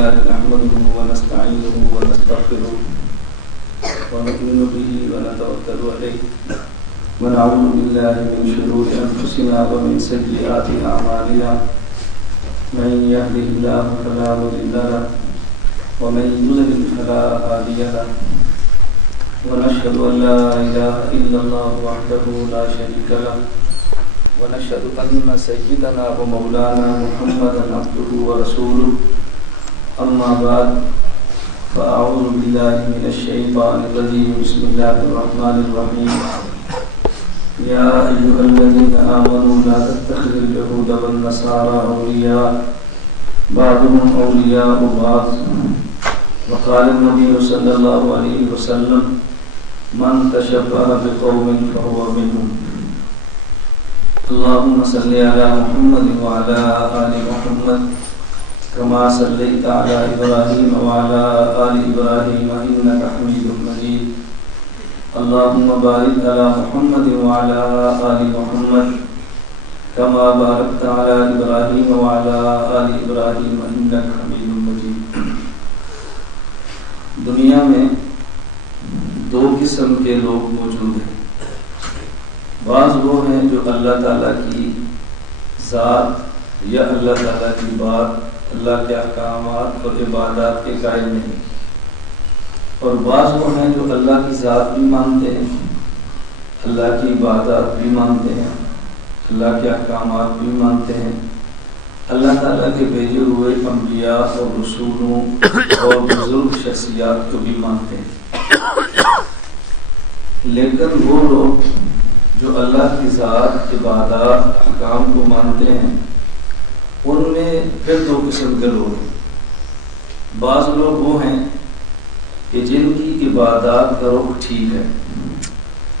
لله نحمده ونستعينه ونستغفره ونؤمن به ونتوكل عليه ونعوذ بالله من شرور أنفسنا ومن سيئات أعمالنا من يهده الله فلا مضل له ومن يضلل فلا هادي له ونشهد أن لا إله إلا الله وحده لا شريك له ونشهد أن سيدنا ومولانا محمدا عبده ورسوله أما بعد فأعوذ بالله من الشيطان الرجيم بسم الله الرحمن الرحيم يا أيها الذين آمنوا لا تتخذوا اليهود والنصارى أولياء بعضهم أولياء بعض وقال النبي صلى الله عليه وسلم من تشبه بقوم فهو منهم اللهم صل على محمد وعلى آل محمد كما صليت على إبراهيم وعلى آل إبراهيم إنك حميد مجيد اللهم بارك على محمد وعلى آل محمد كما باركت على إبراهيم وعلى آل إبراهيم إنك حميد مجيد. دنیا میں دو قسم کے لوگ موجود ہیں. بعض وہ ہیں جو اللہ تعالیٰ کی ذات یا اللہ تعالیٰ کی بات، اللہ کے احکامات اور عبادات کے قائل نہیں، اور بعض وہ ہیں جو اللہ کی ذات بھی مانتے ہیں، اللہ کی عبادات بھی مانتے ہیں، اللہ کے احکامات بھی مانتے ہیں، اللہ تعالیٰ کے بھیجے ہوئے انبیاء اور رسولوں اور بزرگ شخصیات کو بھی مانتے ہیں. لیکن وہ لوگ جو اللہ کی ذات، عبادات، احکام کو مانتے ہیں، ان میں پھر دو قسم کے لوگ ہیں. بعض لوگ وہ ہیں کہ جن کی عبادات کا رخ ٹھیک ہے،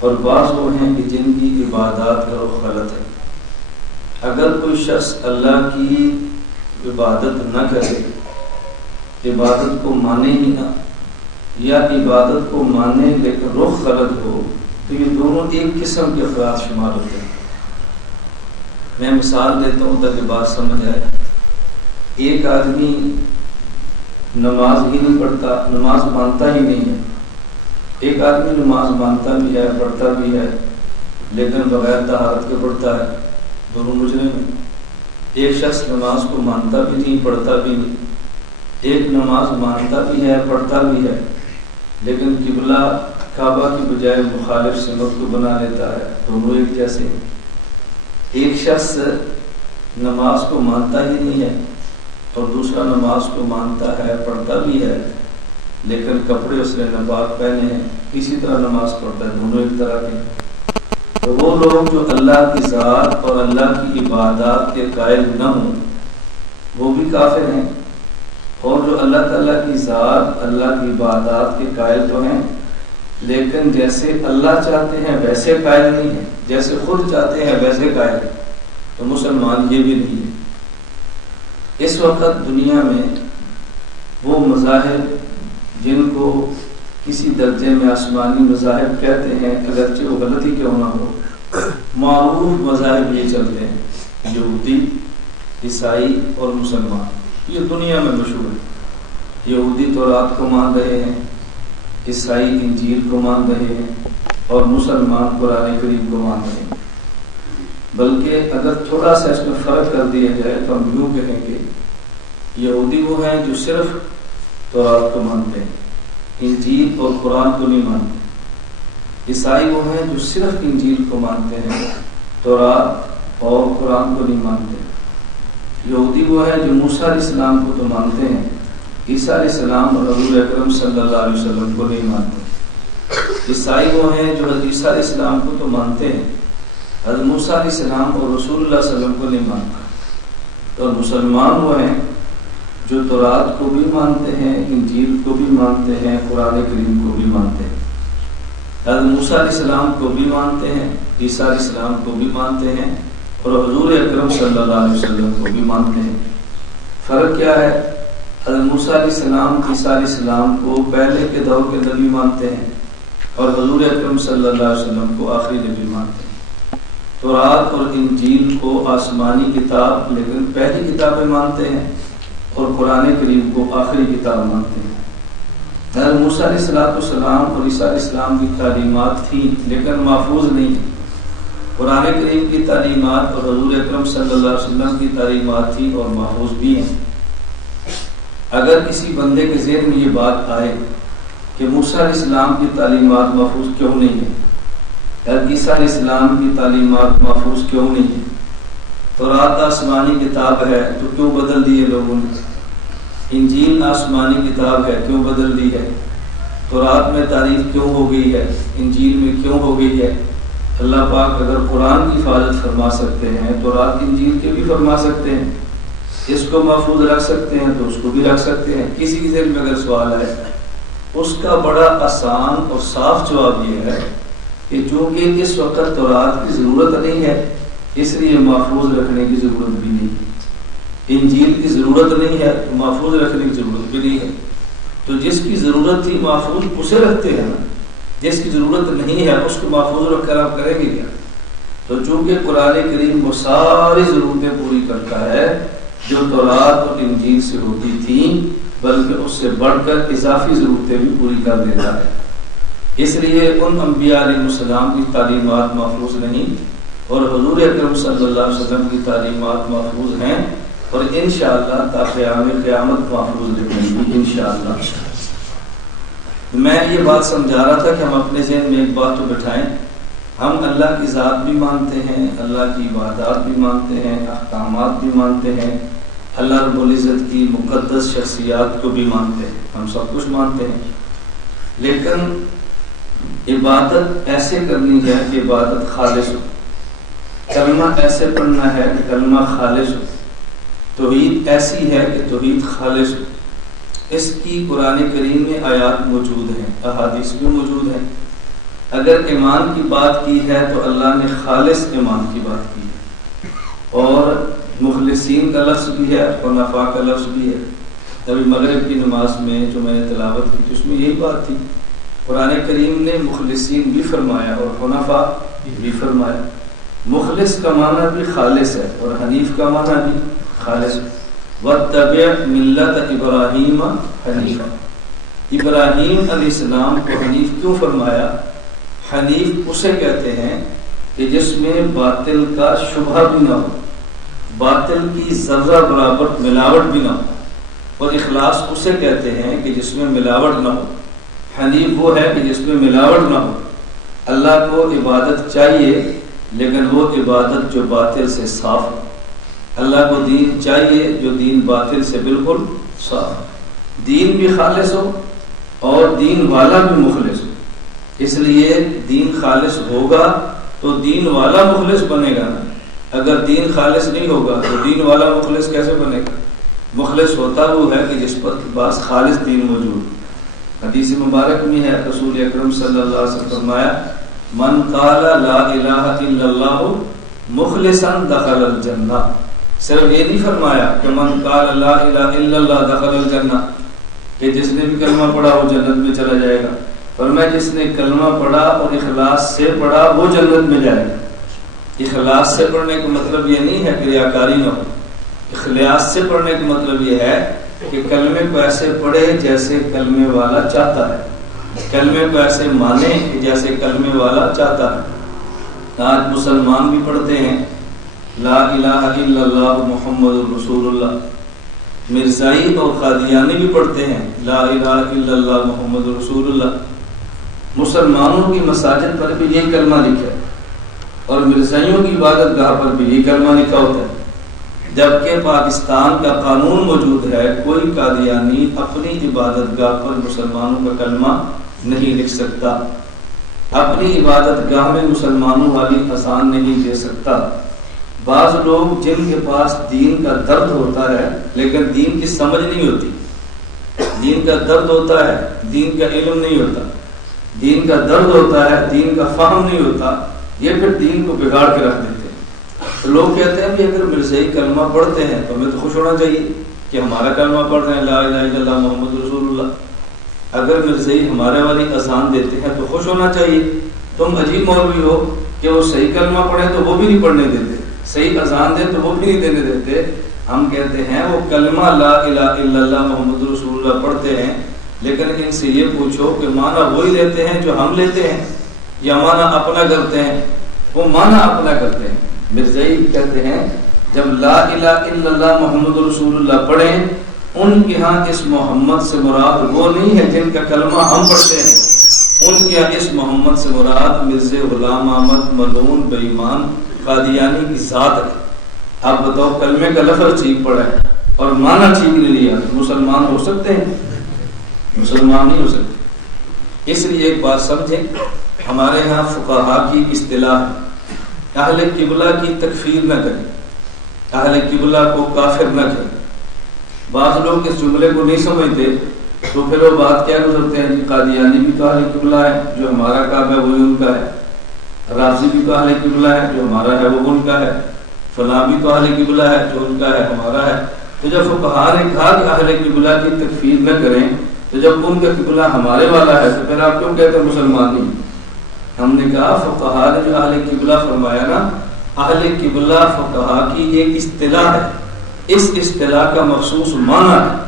اور بعض وہ ہیں کہ جن کی عبادات کا رخ غلط ہے. اگر کوئی شخص اللہ کی عبادت نہ کرے، عبادت کو مانے ہی نہ، یا عبادت کو مانے لیکن رخ غلط ہو، تو یہ دونوں ایک قسم کے افراد شمار ہوتے ہیں. میں مثال دیتا ہوں تاکہ بات سمجھ آئے. ایک آدمی نماز ہی نہیں پڑھتا، نماز مانتا ہی نہیں ہے. ایک آدمی نماز مانتا بھی ہے، پڑھتا بھی ہے، لیکن بغیر طہارت کے پڑھتا ہے. دونوں مجرم ہیں. ایک شخص نماز کو مانتا بھی نہیں، پڑھتا بھی نہیں. ایک نماز مانتا بھی ہے، پڑھتا بھی ہے، لیکن قبلہ کعبہ کی بجائے مخالف سمت کو بنا لیتا ہے. دونوں ایک جیسے ہیں. ایک شخص نماز کو مانتا ہی نہیں ہے اور دوسرا نماز کو مانتا ہے، پڑھتا بھی ہے، لیکن کپڑے اس نے ناپاک پہنے ہیں، اسی طرح نماز پڑھتا ہے. دونوں ایک طرح کے. تو وہ لوگ جو اللہ کی ذات اور اللہ کی عبادات کے قائل نہ ہوں، وہ بھی کافر ہیں. اور جو اللہ تعالیٰ کی ذات، اللہ کی عبادات کے قائل تو ہیں، لیکن جیسے اللہ چاہتے ہیں ویسے قائل نہیں ہیں، جیسے خود چاہتے ہیں ویسے قائل ہیں، تو مسلمان یہ بھی نہیں ہے. اس وقت دنیا میں وہ مذاہب جن کو کسی درجے میں آسمانی مذاہب کہتے ہیں، اگرچہ وہ غلطی کیوں نہ ہو، معروف مذاہب یہ چلتے ہیں: یہودی، عیسائی اور مسلمان. یہ دنیا میں مشہور ہے. یہودی تورات کو مان رہے ہیں، عیسائی انجیل کو مان رہے ہیں، اور مسلمان قرآن کریم کو مان رہے ہیں. بلکہ اگر تھوڑا سا اس میں فرق کر دیا جائے تو ہم یوں کہیں کہ یہودی وہ ہیں جو صرف تورات کو مانتے ہیں، انجیل اور قرآن کو نہیں مانتے. عیسائی وہ ہیں جو صرف انجیل کو مانتے ہیں، تورات اور قرآن کو نہیں مانتے. یہودی وہ ہیں جو موسیٰ علیہ السلام کو تو مانتے ہیں، عیسیٰ علیہ السلام اور حضور اکرم صلی اللہ علیہ وسلم کو نہیں مانتے. عیسائی وہ ہیں جو حضرت عیسیٰ علیہ السلام کو تو مانتے ہیں، حضرت موسیٰ علیہ السلام اور رسول اللہ صلی اللہ علیہ وسلم کو نہیں مانتے. اور مسلمان وہ ہیں جو تورات کو بھی مانتے ہیں، انجیل کو بھی مانتے ہیں، قرآن کریم کو بھی مانتے ہیں، حضرت موسیٰ علیہ السلام کو بھی مانتے ہیں، عیسیٰ علیہ السلام کو بھی مانتے ہیں، اور حضور اکرم صلی اللہ علیہ وسلم کو بھی مانتے ہیں. فرق کیا ہے؟ حضرت موسیٰ علیہ السلام، عیسیٰ علیہ السلام کو پہلے کے دور کے نبی مانتے ہیں، اور حضور اکرم صلی اللہ علیہ وسلم کو آخری نبی مانتے ہیں. تورات اور انجیل کو آسمانی کتاب لیکن پہلی کتابیں مانتے ہیں، اور قرآن کریم کو آخری کتاب مانتے ہیں۔ حضرت موسیٰ علیہ السلام اور عیسیٰ علیہ السلام کی تعلیمات تھیں لیکن محفوظ نہیں ہیں۔ قرآن کریم کی تعلیمات اور حضور اکرم صلی اللہ علیہ وسلم کی تعلیمات تھی اور محفوظ بھی ہیں۔ اگر کسی بندے کے ذہن میں یہ بات آئے کہ موسیٰ علیہ السلام کی تعلیمات محفوظ کیوں نہیں ہیں، عیسیٰ علیہ السلام کی تعلیمات محفوظ کیوں نہیں ہیں، تورات آسمانی کتاب ہے تو کیوں بدل دی ہے لوگوں نے، انجیل آسمانی کتاب ہے کیوں بدل دی ہے، تورات میں تعریف کیوں ہو گئی ہے، انجیل میں کیوں ہو گئی ہے؟ اللہ پاک اگر قرآن کی حفاظت فرما سکتے ہیں تو رات انجیل کے بھی فرما سکتے ہیں، اس کو محفوظ رکھ سکتے ہیں تو اس کو بھی رکھ سکتے ہیں۔ کسی کے ذہن میں اگر سوال ہے اس کا بڑا آسان اور صاف جواب یہ ہے کہ چونکہ اس وقت تورات کی ضرورت نہیں ہے اس لیے محفوظ رکھنے کی ضرورت بھی نہیں ہے، انجیل کی ضرورت نہیں ہے تو محفوظ رکھنے کی ضرورت بھی نہیں ہے، تو جس کی ضرورت تھی محفوظ اسے رکھتے ہیں نا، جس کی ضرورت نہیں ہے اس کو محفوظ رکھ کر آپ کریں گے کیا؟ تو چونکہ قرآن کریم وہ ساری ضرورتیں پوری کرتا ہے جو تورات اور انجیل سے ہوتی تھیں، بلکہ اس سے بڑھ کر اضافی ضرورتیں بھی پوری کر دیتا ہے، اس لیے ان انبیاء علیہ السلام کی تعلیمات محفوظ نہیں اور حضور اکرم صلی اللہ علیہ وسلم کی تعلیمات محفوظ ہیں، اور انشاءاللہ تا قیام قیامت محفوظ رہیں گی انشاءاللہ۔ میں یہ بات سمجھا رہا تھا کہ ہم اپنے ذہن میں ایک بات تو بٹھائیں، ہم اللہ کی ذات بھی مانتے ہیں، اللہ کی عبادات بھی مانتے ہیں، احکامات بھی مانتے ہیں، اللہ رب العزت کی مقدس شخصیات کو بھی مانتے ہیں، ہم سب کچھ مانتے ہیں، لیکن عبادت ایسے کرنی ہے کہ عبادت خالص ہو، کلمہ ایسے پڑھنا ہے کہ کلمہ خالص ہو، توحید ایسی ہے کہ توحید خالص ہو۔ اس کی قرآن کریم میں آیات موجود ہیں، احادیث بھی موجود ہیں۔ اگر ایمان کی بات کی ہے تو اللہ نے خالص ایمان کی بات کی ہے، اور مخلصین کا لفظ بھی ہے، حنفاء کا لفظ بھی ہے۔ ابھی مغرب کی نماز میں جو میں نے تلاوت کی اس میں یہی بات تھی، قرآن کریم نے مخلصین بھی فرمایا اور حنفاء بھی فرمایا۔ مخلص کا معنی بھی خالص ہے اور حنیف کا معنی بھی خالص ہے۔ وَاتَّبِعْ مِلَّةَ إِبْرَاهِيمَ حَنِيفًا، ابراہیم علیہ السلام کو حنیف کیوں فرمایا؟ حنیف اسے کہتے ہیں کہ جس میں باطل کا شبہ بھی نہ ہو، باطل کی ذرہ برابر ملاوٹ بھی نہ ہو، اور اخلاص اسے کہتے ہیں کہ جس میں ملاوٹ نہ ہو۔ حنیف وہ ہے کہ جس میں ملاوٹ نہ ہو، اللہ کو عبادت چاہیے لیکن وہ عبادت جو باطل سے صاف ہو، اللہ کو دین چاہیے جو دین باطل سے بالکل صاف ہو، دین بھی خالص ہو اور دین والا بھی مخلص ہو۔ اس لیے دین خالص ہوگا تو دین والا مخلص بنے گا نا، اگر دین خالص نہیں ہوگا تو دین والا مخلص کیسے بنے گا؟ مخلص ہوتا وہ ہے کہ جس پر پاس خالص دین موجود۔ حدیث مبارک میں ہے، رسول اکرم صلی اللہ علیہ وسلم فرمایا، من قال لا الہ الا اللہ مخلصا دخل الجنہ۔ صرف یہ نہیں فرمایا کہ من قال لا الہ الا اللہ دخل الجنہ، کہ جس نے بھی کلمہ پڑھا وہ جنت میں چلا جائے گا، فرمایا جس نے کلمہ پڑھا اور اخلاص سے پڑھا وہ جنت میں جائے گا۔ اخلاص سے پڑھنے کا مطلب یہ نہیں ہے کہ ریاکاری نہ ہو، اخلاص سے پڑھنے کا مطلب یہ ہے کہ کلمے کو ایسے پڑھے جیسے کلمے والا چاہتا ہے، کلمے کو ایسے مانے جیسے کلمے والا چاہتا ہے۔ آج مسلمان بھی پڑھتے ہیں لا الہ الا اللہ محمد رسول اللہ، مرزائی اور قادیانی بھی پڑھتے ہیں لا الہ الا اللہ محمد رسول اللہ۔ مسلمانوں کی مساجد پر بھی یہ کلمہ لکھا ہے اور مرزائیوں کی عبادت گاہ پر بھی یہ کلمہ لکھا ہوتا ہے، جبکہ پاکستان کا قانون موجود ہے کوئی قادیانی اپنی عبادت گاہ پر مسلمانوں کا کلمہ نہیں لکھ سکتا، اپنی عبادت گاہ میں مسلمانوں والی اذان نہیں دے سکتا۔ بعض لوگ جن کے پاس دین کا درد ہوتا ہے لیکن دین کی سمجھ نہیں ہوتی، دین کا درد ہوتا ہے دین کا علم نہیں ہوتا، دین کا درد ہوتا ہے دین کا فہم نہیں ہوتا، یہ پھر دین کو بگاڑ کے رکھ دیتے ہیں۔ تو لوگ کہتے ہیں کہ اگر مرزائی کلمہ پڑھتے ہیں تو ہمیں تو خوش ہونا چاہیے کہ ہمارا کلمہ پڑھ رہے ہیں لا الہ الا اللہ محمد رسول اللہ، اگر مرزائی ہمارے والی اذان دیتے ہیں تو خوش ہونا چاہیے۔ تم عجیب مولوی ہو کہ وہ صحیح کلمہ پڑھے تو وہ بھی نہیں پڑھنے دیتے، صحیح اذان دے تو وہ بھی نہیں دینے دیتے، ہم کہتے ہیں وہ کلمہ لا الہ الا اللہ محمد رسول اللہ پڑھتے ہیں، لیکن ان سے یہ پوچھو کہ معنی وہی لیتے ہیں جو ہم لیتے ہیں یا معنی اپنا کرتے ہیں؟ وہ معنی اپنا کرتے ہیں۔ مرزائی کہتے ہیں جب لا الہ الا اللہ محمد رسول اللہ پڑھیں، ان کے ہاں اس محمد سے مراد وہ نہیں ہے جن کا کلمہ ہم پڑھتے ہیں، ان کے ہاں اس محمد سے مراد مرزا غلام احمد ملعون بے ایمان قادیانی کی ذات ہے۔ آپ بتاؤ کلمے کا لفظ ٹھیک پڑا ہے اور معنی ٹھیک نہیں لیا، مسلمان ہو سکتے ہیں؟ مسلمان نہیں ہو سکتے۔ اس لیے ایک بات سمجھیں، ہمارے ہاں فقہا کی اصطلاح ہے اہل قبلہ کی تکفیر نہ کریں، اہل قبلہ کو کافر نہ کریں۔ بعض لوگ اس جملے کو نہیں سمجھتے تو پھر وہ بات کیا گزرتے ہیں جی قادیانی بھی تو اہل قبلہ ہے، جو ہمارا کعبہ ہے وہی ان کا ہے، رافضی بھی تو اہل قبلہ ہے، جو ہمارا ہے وہ ان کا ہے، فلاں بھی تو اہل قبلہ ہے، جو ان کا ہے ہمارا ہے۔ تو جب فقہا نے کہا کہ اہل قبلہ کی تکفیر نہ کریں، تو جب ان کا قبلہ ہمارے والا ہے تو پھر آپ کیوں کہتے ہیں مسلمان نہیں؟ ہم نے کہا فقہا نے جو اہل قبلہ فرمایا نا، اہل قبلہ فقہا کی ایک اصطلاح ہے، اس اصطلاح کا مخصوص معنی ہے۔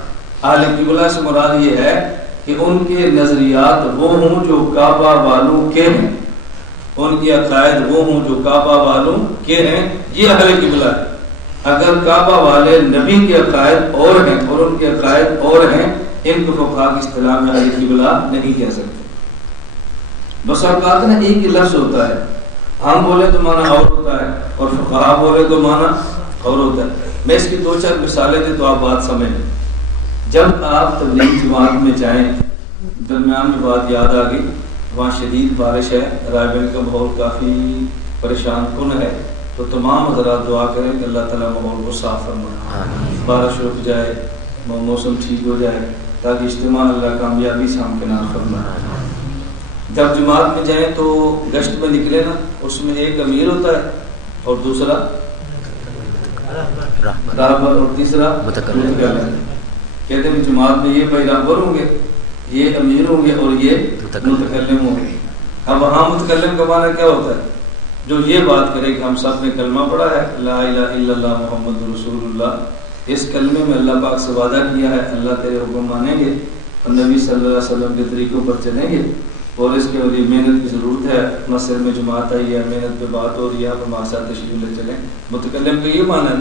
اہل قبلہ سے مراد یہ ہے کہ ان کے نظریات وہ ہوں جو کعبہ والوں کے ہیں، ان کے عقائد وہ ہوں جو کعبہ والوں کے ہیں، یہ اہل قبلہ ہے۔ اگر کعبہ والے نبی کے عقائد اور ہیں اور ان کے عقائد اور ہیں، ان کو فقہا کی اصطلاح میں اہل قبلہ نہیں کہہ سکتے۔ بس اوقات نا ایک ہی لفظ ہوتا ہے، ہم بولے تو معنی اور ہوتا ہے اور فقہا بولے تو معنی اور ہوتا ہے۔ میں اس کی دو چار مثالیں دیں تو آپ بات سمجھیں۔ جب آپ تبلیغ جماعت میں جائیں، درمیان میں بات یاد آ گئی، وہاں شدید بارش ہے، رائے بین کا ماحول کافی پریشان کن ہے، تو تمام حضرات دعا کریں کہ اللہ تعالیٰ ماحول کو صاف فرمائے، بارش رک جائے، موسم ٹھیک ہو جائے، تاکہ اجتماع اللہ کامیابی سے ہمکنار فرمائے۔ جب جماعت میں جائیں تو گشت میں نکلے نا، اس میں ایک امیر ہوتا ہے اور دوسرا راہبر اور تیسرا متکلم۔ کہتے ہیں جماعت میں یہ بھائی راہبر ہوں گے، یہ امیر ہوں گے اور یہ متکلم ہوں گے۔ اب وہاں متکلم کا معنی کیا ہوتا ہے؟ جو یہ بات کرے کہ ہم سب نے کلمہ پڑھا ہے لا الہ الا اللہ محمد رسول اللہ، اس کلمے میں اللہ پاک سے وعدہ کیا ہے اللہ تیرے حکم مانیں گے اور نبی صلی اللہ علیہ وسلم کے طریقوں پر چلیں گے، اور اس کے لیے محنت کی ضرورت ہے، مسجد میں جماعت آئی ہے، محنت پہ بات ہو رہی ہے، آپ ہمارے ساتھ تشریف لے چلیں۔ متکلم کا یہ معنی ہے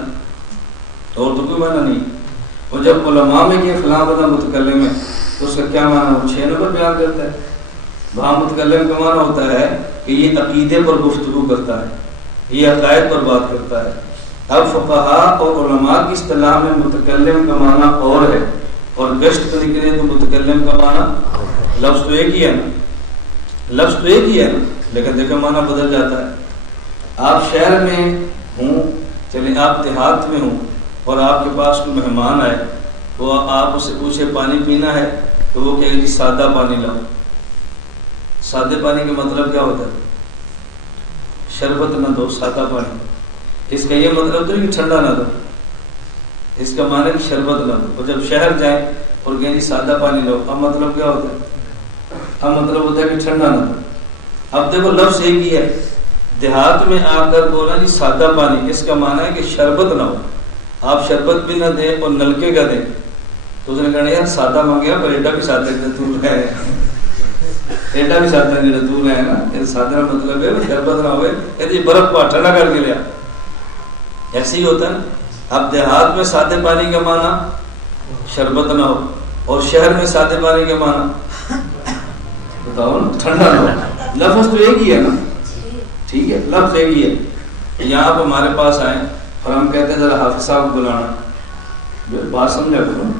اور تو کوئی معنی نہیں۔ اور جب علماء میں کہ فلاں بندہ متکلم ہے تو اس کا کیا معنی ہے؟ 6 نمبر بیان کرتا ہے۔ وہاں متکلم کا معنی ہوتا ہے کہ یہ عقیدے پر گفتگو کرتا ہے، یہ عقائد پر بات کرتا ہے۔ اب فقہا اور علماء کی اصطلاح میں متکلم کا معنی اور ہے، اور گشت پر نکلے تو متکلم کا معنی لفظ تو ایک ہی ہے نا، لفظ تو ایک ہی ہے نا، لیکن دیکھو معنی بدل جاتا ہے۔ آپ شہر میں ہوں، چلیں آپ دیہات میں ہوں اور آپ کے پاس کوئی مہمان آئے، وہ آپ اس سے پوچھے پانی پینا ہے تو وہ کہے گی سادہ پانی لاؤ۔ سادے پانی کا مطلب کیا ہوتا ہے؟ شربت نہ دو، سادہ پانی۔ اس کا یہ مطلب تو نہیں کہ ٹھنڈا نہ دو، اس کا معنی کہ شربت نہ دو۔ اور جب شہر جائیں اور کہیں جی سادہ پانی لو، اب مطلب کیا ہوتا ہے؟ اب مطلب ہوتا ہے کہ ٹھنڈا نہ دو۔ اب دیکھو لفظ ایک ہی ہے، دیہات میں آ کر بولا جی سادہ پانی، اس کا معنی ہے کہ شربت نہ ہو، آپ شربت بھی نہ دیں اور نلکے کا دیں۔ تو اس نے کہا یار سادہ مانگیا پر ایڈا بھی سادہ دور ہے، ایڈا بھی سادہ دور ہے نا، سادہ مطلب ہے شربت نہ ہوئے، یعنی برف کو ٹھنڈا کر کے لیا۔ ایسے ہی ہوتا ہے نا، اب دیہات میں سادے پانی کا معنی شربت نہ ہو اور شہر میں سادے پانی کا معنی بتاؤ نا ٹھنڈا نہ ہو۔ لفظ تو ایک ہی ہے نا، ٹھیک ہے، لفظ ایک ہی ہے۔ یہاں آپ ہمارے پاس آئیں اور ہم کہتے ہیں ذرا حافظ صاحب کو بلانا، بات سمجھا کرو،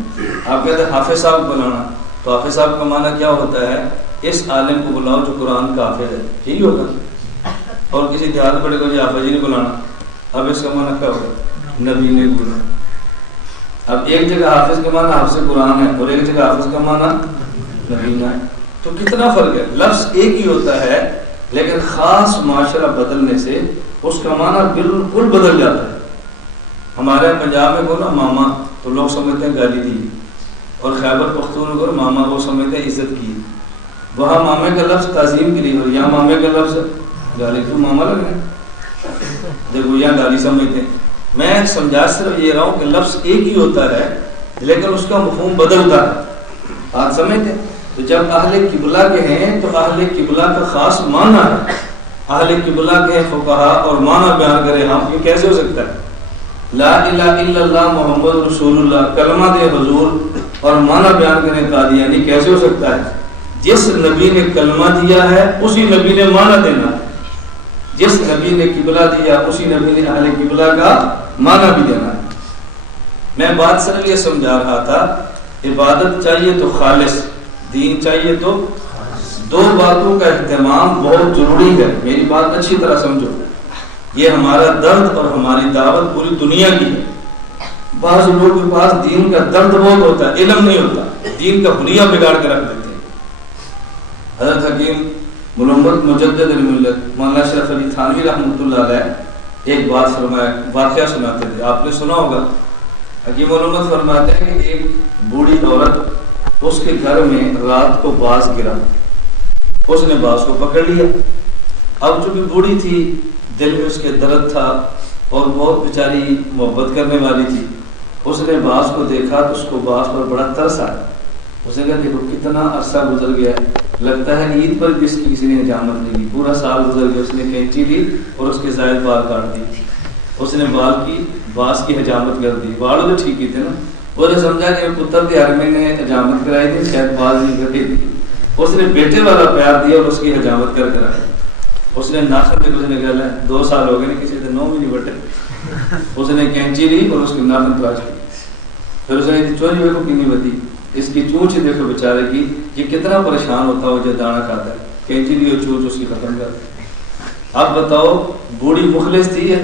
آپ کہتے ہیں حافظ صاحب کو بلانا، تو حافظ صاحب کا معنی کیا ہوتا ہے؟ اس عالم کو بلاؤ جو قرآن کا حافظ ہے، ٹھیک ہوگا۔ اور کسی دیہات بڑے کو جی حافظ جی نے بلانا، اب اس کا معنی کیا ہوگا؟ نبی نے بلانا۔ اب ایک جگہ حافظ کا معنی حافظ قرآن ہے اور ایک جگہ حافظ کا معنی نبی ہے، تو کتنا فرق ہے؟ لفظ ایک ہی ہوتا ہے لیکن خاص معاشرہ بدلنے سے اس کا معنی بالکل بدل جاتا ہے۔ ہمارے پنجاب میں بولا ماما تو لوگ سمجھتے ہیں گالی دی، اور خیبر پختونخوا ماما کو سمجھتے ہیں عزت کی۔ وہاں مامے کا لفظ تعظیم کے لیے اور یہاں مامے کا لفظ گالی، تو ماما لگ رہے ہیں، دیکھو یہاں گالی سمجھتے ہیں میں سمجھا صرف یہ رہا ہوں کہ لفظ ایک ہی ہوتا ہے لیکن اس کا مفہوم بدلتا ہے، آپ سمجھتے؟ تو جب اہل قبلہ کے ہیں تو اہل قبلہ کا خاص معنی ہے، اہل قبلہ کے فقہا اور معنی بیان کرے ہم، یہ کیسے ہو سکتا ہے؟ لا الہ الا اللہ محمد رسول اللہ کلمہ دے حضور اور معنی بیان کرنے قادیانی کیسے ہو سکتا ہے؟ جس نبی نے کلمہ دیا ہے اسی نبی نے معنی دینا ہے، جس نبی نے قبلہ دیا اسی نبی نے اہل قبلہ کا معنی بھی دینا ہے۔ میں بات صرف یہ سمجھا رہا تھا، عبادت چاہیے تو خالص، دین چاہیے تو دو باتوں کا اہتمام بہت ضروری ہے، میری بات اچھی طرح سمجھو، یہ ہمارا درد اور ہماری دعوت پوری دنیا کی ہے۔ بعض لوگوں کے پاس دین کا درد بہت ہوتا ہے، علم نہیں ہوتا، دین کا حلیہ بگاڑ کر رکھ دیتے ہیں۔ حضرت حکیم ملومت مجدد الملت مولانا اشرف علی تھانوی رحمۃ اللہ علیہ ایک بات فرمایا، واقعہ سناتے تھے، آپ نے سنا ہوگا۔ حکیم ملومت فرماتے ہیں کہ ایک بوڑھی عورت، اس کے گھر میں رات کو باز گرا، اس نے باز کو پکڑ لیا۔ اب چونکہ بوڑھی تھی، دل میں اس کے درد تھا اور بہت بیچاری محبت کرنے والی تھی، اس نے باز کو دیکھا تو اس کو باز پر بڑا ترس آیا۔ اس نے کہا دیکھو کتنا عرصہ گزر گیا، لگتا ہے عید پر بھی اس کی کسی نے حجامت نہیں کی، پورا سال گزر گیا۔ اس نے کینچی لی اور اس کے زائد بال کاٹ دی، اس نے بال کی باز کی حجامت کر دی، بال تو ٹھیک ہی تھے نا، وہ نے سمجھا کہ پتر کے حرمے نے حجامت کرائی تھی، شاید باز نہیں کٹی تھی۔ اس نے بیٹے والا پیار دیا اور اس کی حجامت کر کر آیا۔ اس نے ناخن دیکھ، اس نے کہا 2 سال ہو گئے کسی سے 9 بھی نہیں بٹے۔ اس نے کینچی لی اور اس کے ناخن تراش کی، پھر اس نے چوری دیکھو کنی بدی، اس کی چونچ دیکھو بیچارے کی، یہ کتنا پریشان ہوتا ہو جو دانا کھاتا ہے، کینچی لی اور چونچ اس کی ختم کر دی۔ اب بتاؤ بوڑھی مخلص تھی یا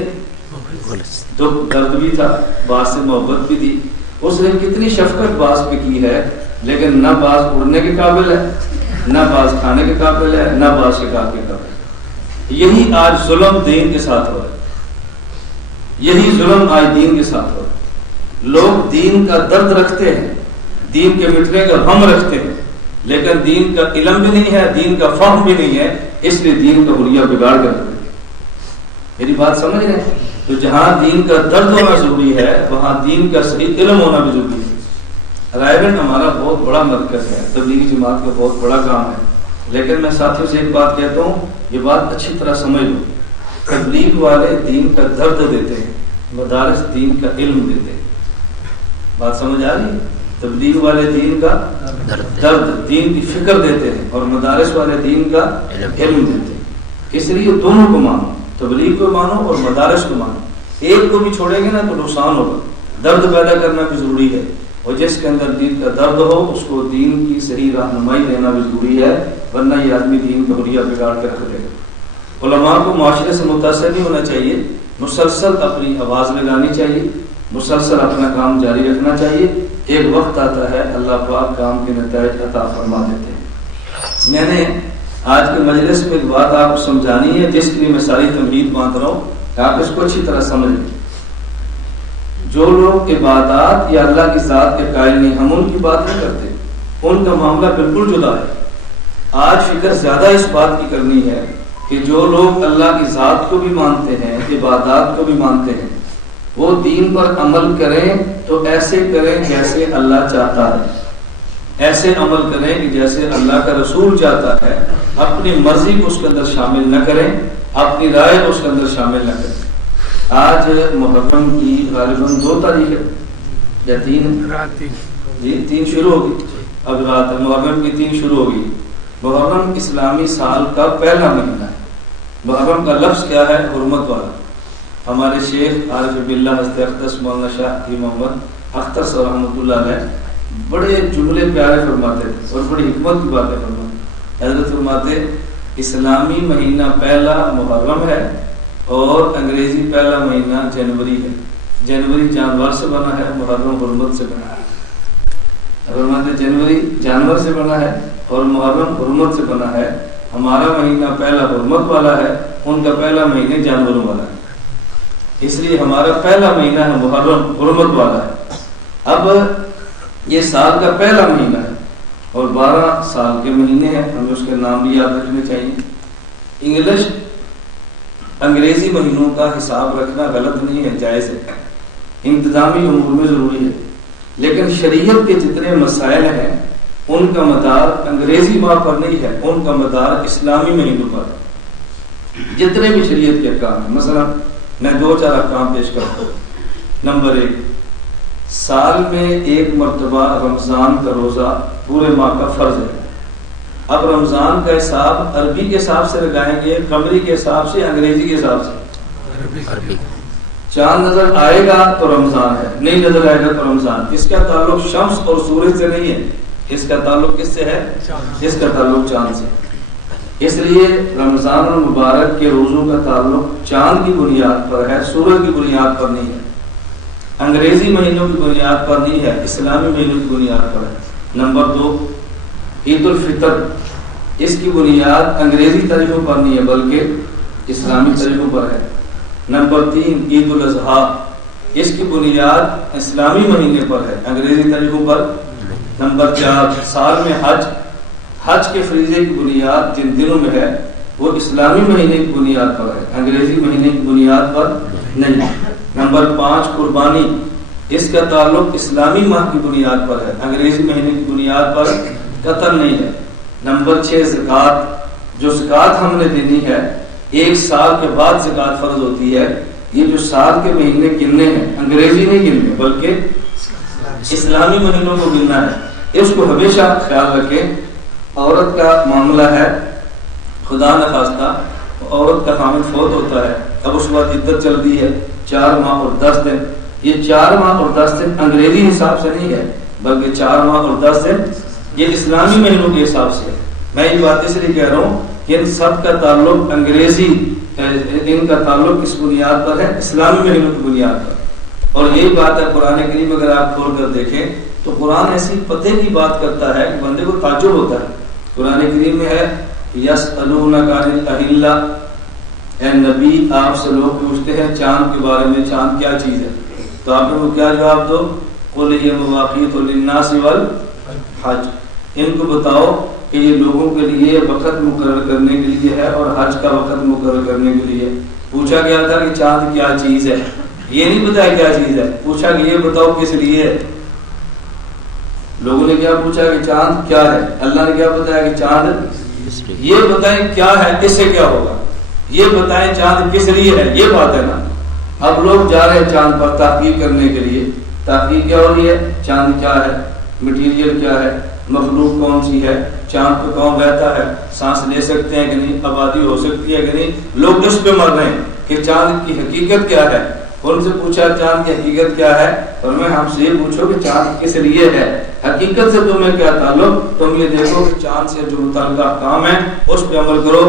دکھ درد بھی تھا، باز سے محبت بھی تھی، اس نے کتنی شفقت باز پہ کی ہے، لیکن نہ باز اڑنے کے قابل ہے، نہ باز کھانے کے قابل ہے، نہ باز شکار کے قابل ہے۔ یہی آج ظلم دین کے ساتھ ہو رہا ہے، یہی ظلم آج دین کے ساتھ ہو رہا ہے۔ لوگ دین کا درد رکھتے ہیں، دین کے مٹنے کا غم رکھتے ہیں، لیکن دین کا علم بھی نہیں ہے، دین کا فہم بھی نہیں ہے، اس لیے دین کا حلیہ بگاڑ کر دیتے ہیں۔ میری بات سمجھ رہے ہیں؟ تو جہاں دین کا درد ہونا ضروری ہے وہاں دین کا صحیح علم ہونا بھی ضروری ہے۔ رائے گنج ہمارا بہت بڑا مرکز ہے، تبلیغی جماعت کا بہت بڑا کام ہے، لیکن میں ساتھیوں سے ایک بات کہتا ہوں، یہ بات اچھی طرح سمجھ لو، تبلیغ والے دین کا درد دیتے ہیں، مدارس دین کا علم دیتے ہیں۔ بات سمجھ آ رہی ہے؟ تبلیغ والے دین کا درد، دین کی فکر دیتے ہیں، اور مدارس والے دین کا علم دیتے ہیں۔ اس لیے دونوں کو مانو، تبلیغ کو مانو اور مدارس کو مانو، ایک کو بھی چھوڑیں گے نا تو نقصان ہوگا۔ درد پیدا کرنا بھی ضروری ہے، اور جس کے اندر دین کا درد ہو اس کو دین کی صحیح رہنمائی دینا بھی ضروری ہے، ورنہ یہ آدمی دین کا حلیہ بگاڑ کے رکھ دے گا۔ علماء کو معاشرے سے متاثر نہیں ہونا چاہیے، مسلسل اپنی آواز لگانی چاہیے، مسلسل اپنا کام جاری رکھنا چاہیے۔ ایک وقت آتا ہے اللہ پاک کام کے نتائج عطا فرما دیتے ہیں۔ میں نے آج کے مجلس میں ایک بات آپ کو سمجھانی ہے، جس کے لیے میں ساری تمہید باندھ رہا ہوں کہ آپ اس کو اچھی طرح سمجھ لیں۔ جو لوگ عبادات یا اللہ کی ذات کے قائل نہیں، ہم ان کی بات نہیں کرتے، ان کا معاملہ بالکل جدا ہے۔ آج فکر زیادہ اس بات کی کرنی ہے کہ جو لوگ اللہ کی ذات کو بھی مانتے ہیں، عبادات کو بھی مانتے ہیں، وہ دین پر عمل کریں تو ایسے کریں جیسے اللہ چاہتا ہے، ایسے عمل کریں کہ جیسے اللہ کا رسول چاہتا ہے، اپنی مرضی کو اس کے اندر شامل نہ کریں، اپنی رائے کو اس کے اندر شامل نہ کریں۔ آج محرم کی غالباً 2 تاریخ ہے یا 3 جی 3 شروع ہوگی، اب رات ہے، محرم کی 3 شروع ہوگی۔ محرم اسلامی سال کا پہلا مہینہ ہے۔ محرم کا لفظ کیا ہے؟ حرمت والا۔ ہمارے شیخ عارف باللہ حضرت اقدس مولانا شاہ کی محمد اختر صاحب رحمۃ اللہ علیہ بڑے جملے پیارے فرماتے تھے اور بڑی حکمت کی باتیں فرماتے۔ حضرت فرماتے اسلامی مہینہ پہلا محرم ہے اور انگریزی پہلا مہینہ جنوری ہے۔ جنوری جانور سے بنا ہے، محرم حرمت سے بنا ہے۔ فرماتے جنوری جانور سے بنا ہے اور محرم حرمت سے بنا ہے۔ ہمارا مہینہ پہلا حرمت والا ہے، ان کا پہلا مہینہ جانوروں والا ہے، اس لیے ہمارا پہلا مہینہ ہے محرم حرمت والا ہے۔ اب یہ سال کا پہلا مہینہ ہے اور 12 سال کے مہینے ہیں، ہمیں اس کے نام بھی یاد رکھنے چاہیے۔ انگلش انگریزی مہینوں کا حساب رکھنا غلط نہیں ہے، جائز ہے، انتظامی امور میں ضروری ہے، لیکن شریعت کے جتنے مسائل ہیں ان کا مدار انگریزی ماہ پر نہیں ہے، ان کا مدار اسلامی مہینوں پر ہے۔ جتنے بھی شریعت کے احکام ہیں، مثلا میں 2-4 احکام پیش کرتا ہوں۔ نمبر 1، سال میں 1 مرتبہ رمضان کا روزہ پورے ماہ کا فرض ہے۔ اب رمضان کا حساب عربی کے حساب سے لگائیں گے، قمری کے حساب سے، انگریزی کے حساب سے؟ عربی۔ چاند نظر آئے گا تو رمضان ہے، نہیں نظر آئے گا تو رمضان۔ اس کا تعلق شمس اور سورج سے نہیں ہے، اس کا تعلق کس سے ہے؟ اس کا تعلق چاند سے۔ اس لیے رمضان المبارک کے روزوں کا تعلق چاند کی بنیاد پر ہے، سورج کی بنیاد پر نہیں ہے، انگریزی مہینوں کی بنیاد پر نہیں ہے، اسلامی مہینوں کی بنیاد پر ہے۔ نمبر 2، عید الفطر، اس کی بنیاد انگریزی تاریخوں پر نہیں ہے بلکہ اسلامی تاریخوں پر ہے۔ نمبر 3، عید الاضحیٰ، اس کی بنیاد اسلامی مہینے پر ہے، انگریزی تاریخوں پر۔ نمبر 4، سال میں حج کے فریضے کی بنیاد جن دنوں میں ہے وہ اسلامی مہینے کی بنیاد پر ہے، انگریزی مہینے کی بنیاد پر نہیں۔ نمبر 5، قربانی، اس کا تعلق اسلامی ماہ کی بنیاد پر ہے، انگریزی مہینے کی بنیاد پر قطعاً نہیں ہے۔ نمبر 6، زکوٰۃ، جو زکوٰۃ ہم نے دینی ہے 1 سال کے بعد زکوٰۃ فرض ہوتی ہے۔ یہ جو سال کے مہینے گننے ہیں انگریزی نہیں گننے بلکہ اسلامی مہینوں کو گننا ہے، اس کو ہمیشہ خیال رکھیں۔ عورت کا معاملہ ہے، خدا نخواستہ عورت کا خامد فوت ہوتا ہے، اب اس کے بعد عدت چلتی ہے 4 ماہ اور 10 دن۔ یہ 4 ماہ اور 10 دن انگریزی حساب سے نہیں ہے بلکہ 4 ماہ اور 10 دن یہ اسلامی مہینوں کے حساب سے ہے۔ میں یہ بات اس لیے کہہ رہا ہوں کہ ان سب کا تعلق انگریزی، ان کا تعلق کس بنیاد پر ہے؟ اسلامی مہینوں کی بنیاد پر۔ اور یہی بات ہے قرآن کریم اگر آپ کھول کر دیکھیں تو قرآن ایسی پتے کی بات کرتا ہے کہ بندے کو تعجب ہوتا ہے۔ قرآن کریم میں ہے یسألونک عن الأہلہ، اے نبی آپ سے لوگ پوچھتے ہیں چاند کے بارے میں، چاند کیا چیز ہے؟ تو آپ نے وہ کیا جواب دو؟ قل ہی مواقیت للناس والحج، ان کو بتاؤ کہ یہ لوگوں کے لیے وقت مقرر کرنے کے لیے ہے اور حج کا وقت مقرر کرنے کے لیے۔ پوچھا گیا تھا کہ چاند کیا چیز ہے، یہ نہیں بتایا کیا چیز ہے، پوچھا کہ یہ بتاؤ کس لیے ہے۔ لوگوں نے کیا پوچھا کہ چاند کیا ہے، اللہ نے کیا بتایا کہ چاند، یہ بتائیں کیا ہے، اس سے کیا ہوگا، یہ بتائیں چاند کس لیے ہے، یہ بات ہے نا۔ اب لوگ جا رہے ہیں چاند پر تحقیق کرنے کے لیے، تحقیق کیا ہو رہی ہے؟ چاند کیا ہے، مٹیریل کیا ہے، مخلوق کون سی ہے، چاند پہ کون رہتا ہے، سانس لے سکتے ہیں کہ نہیں، آبادی ہو سکتی ہے کہ نہیں، لوگ اس پہ مر رہے ہیں کہ چاند کی حقیقت کیا ہے۔ ان سے پوچھا چاند کی حقیقت کیا ہے، اور میں ہم سے یہ پوچھو کہ چاند کس لیے ہے، حقیقت سے تمہیں کیا تعلق، تم یہ دیکھو کہ چاند سے جو متعلقہ کام ہے اس پہ عمل کرو۔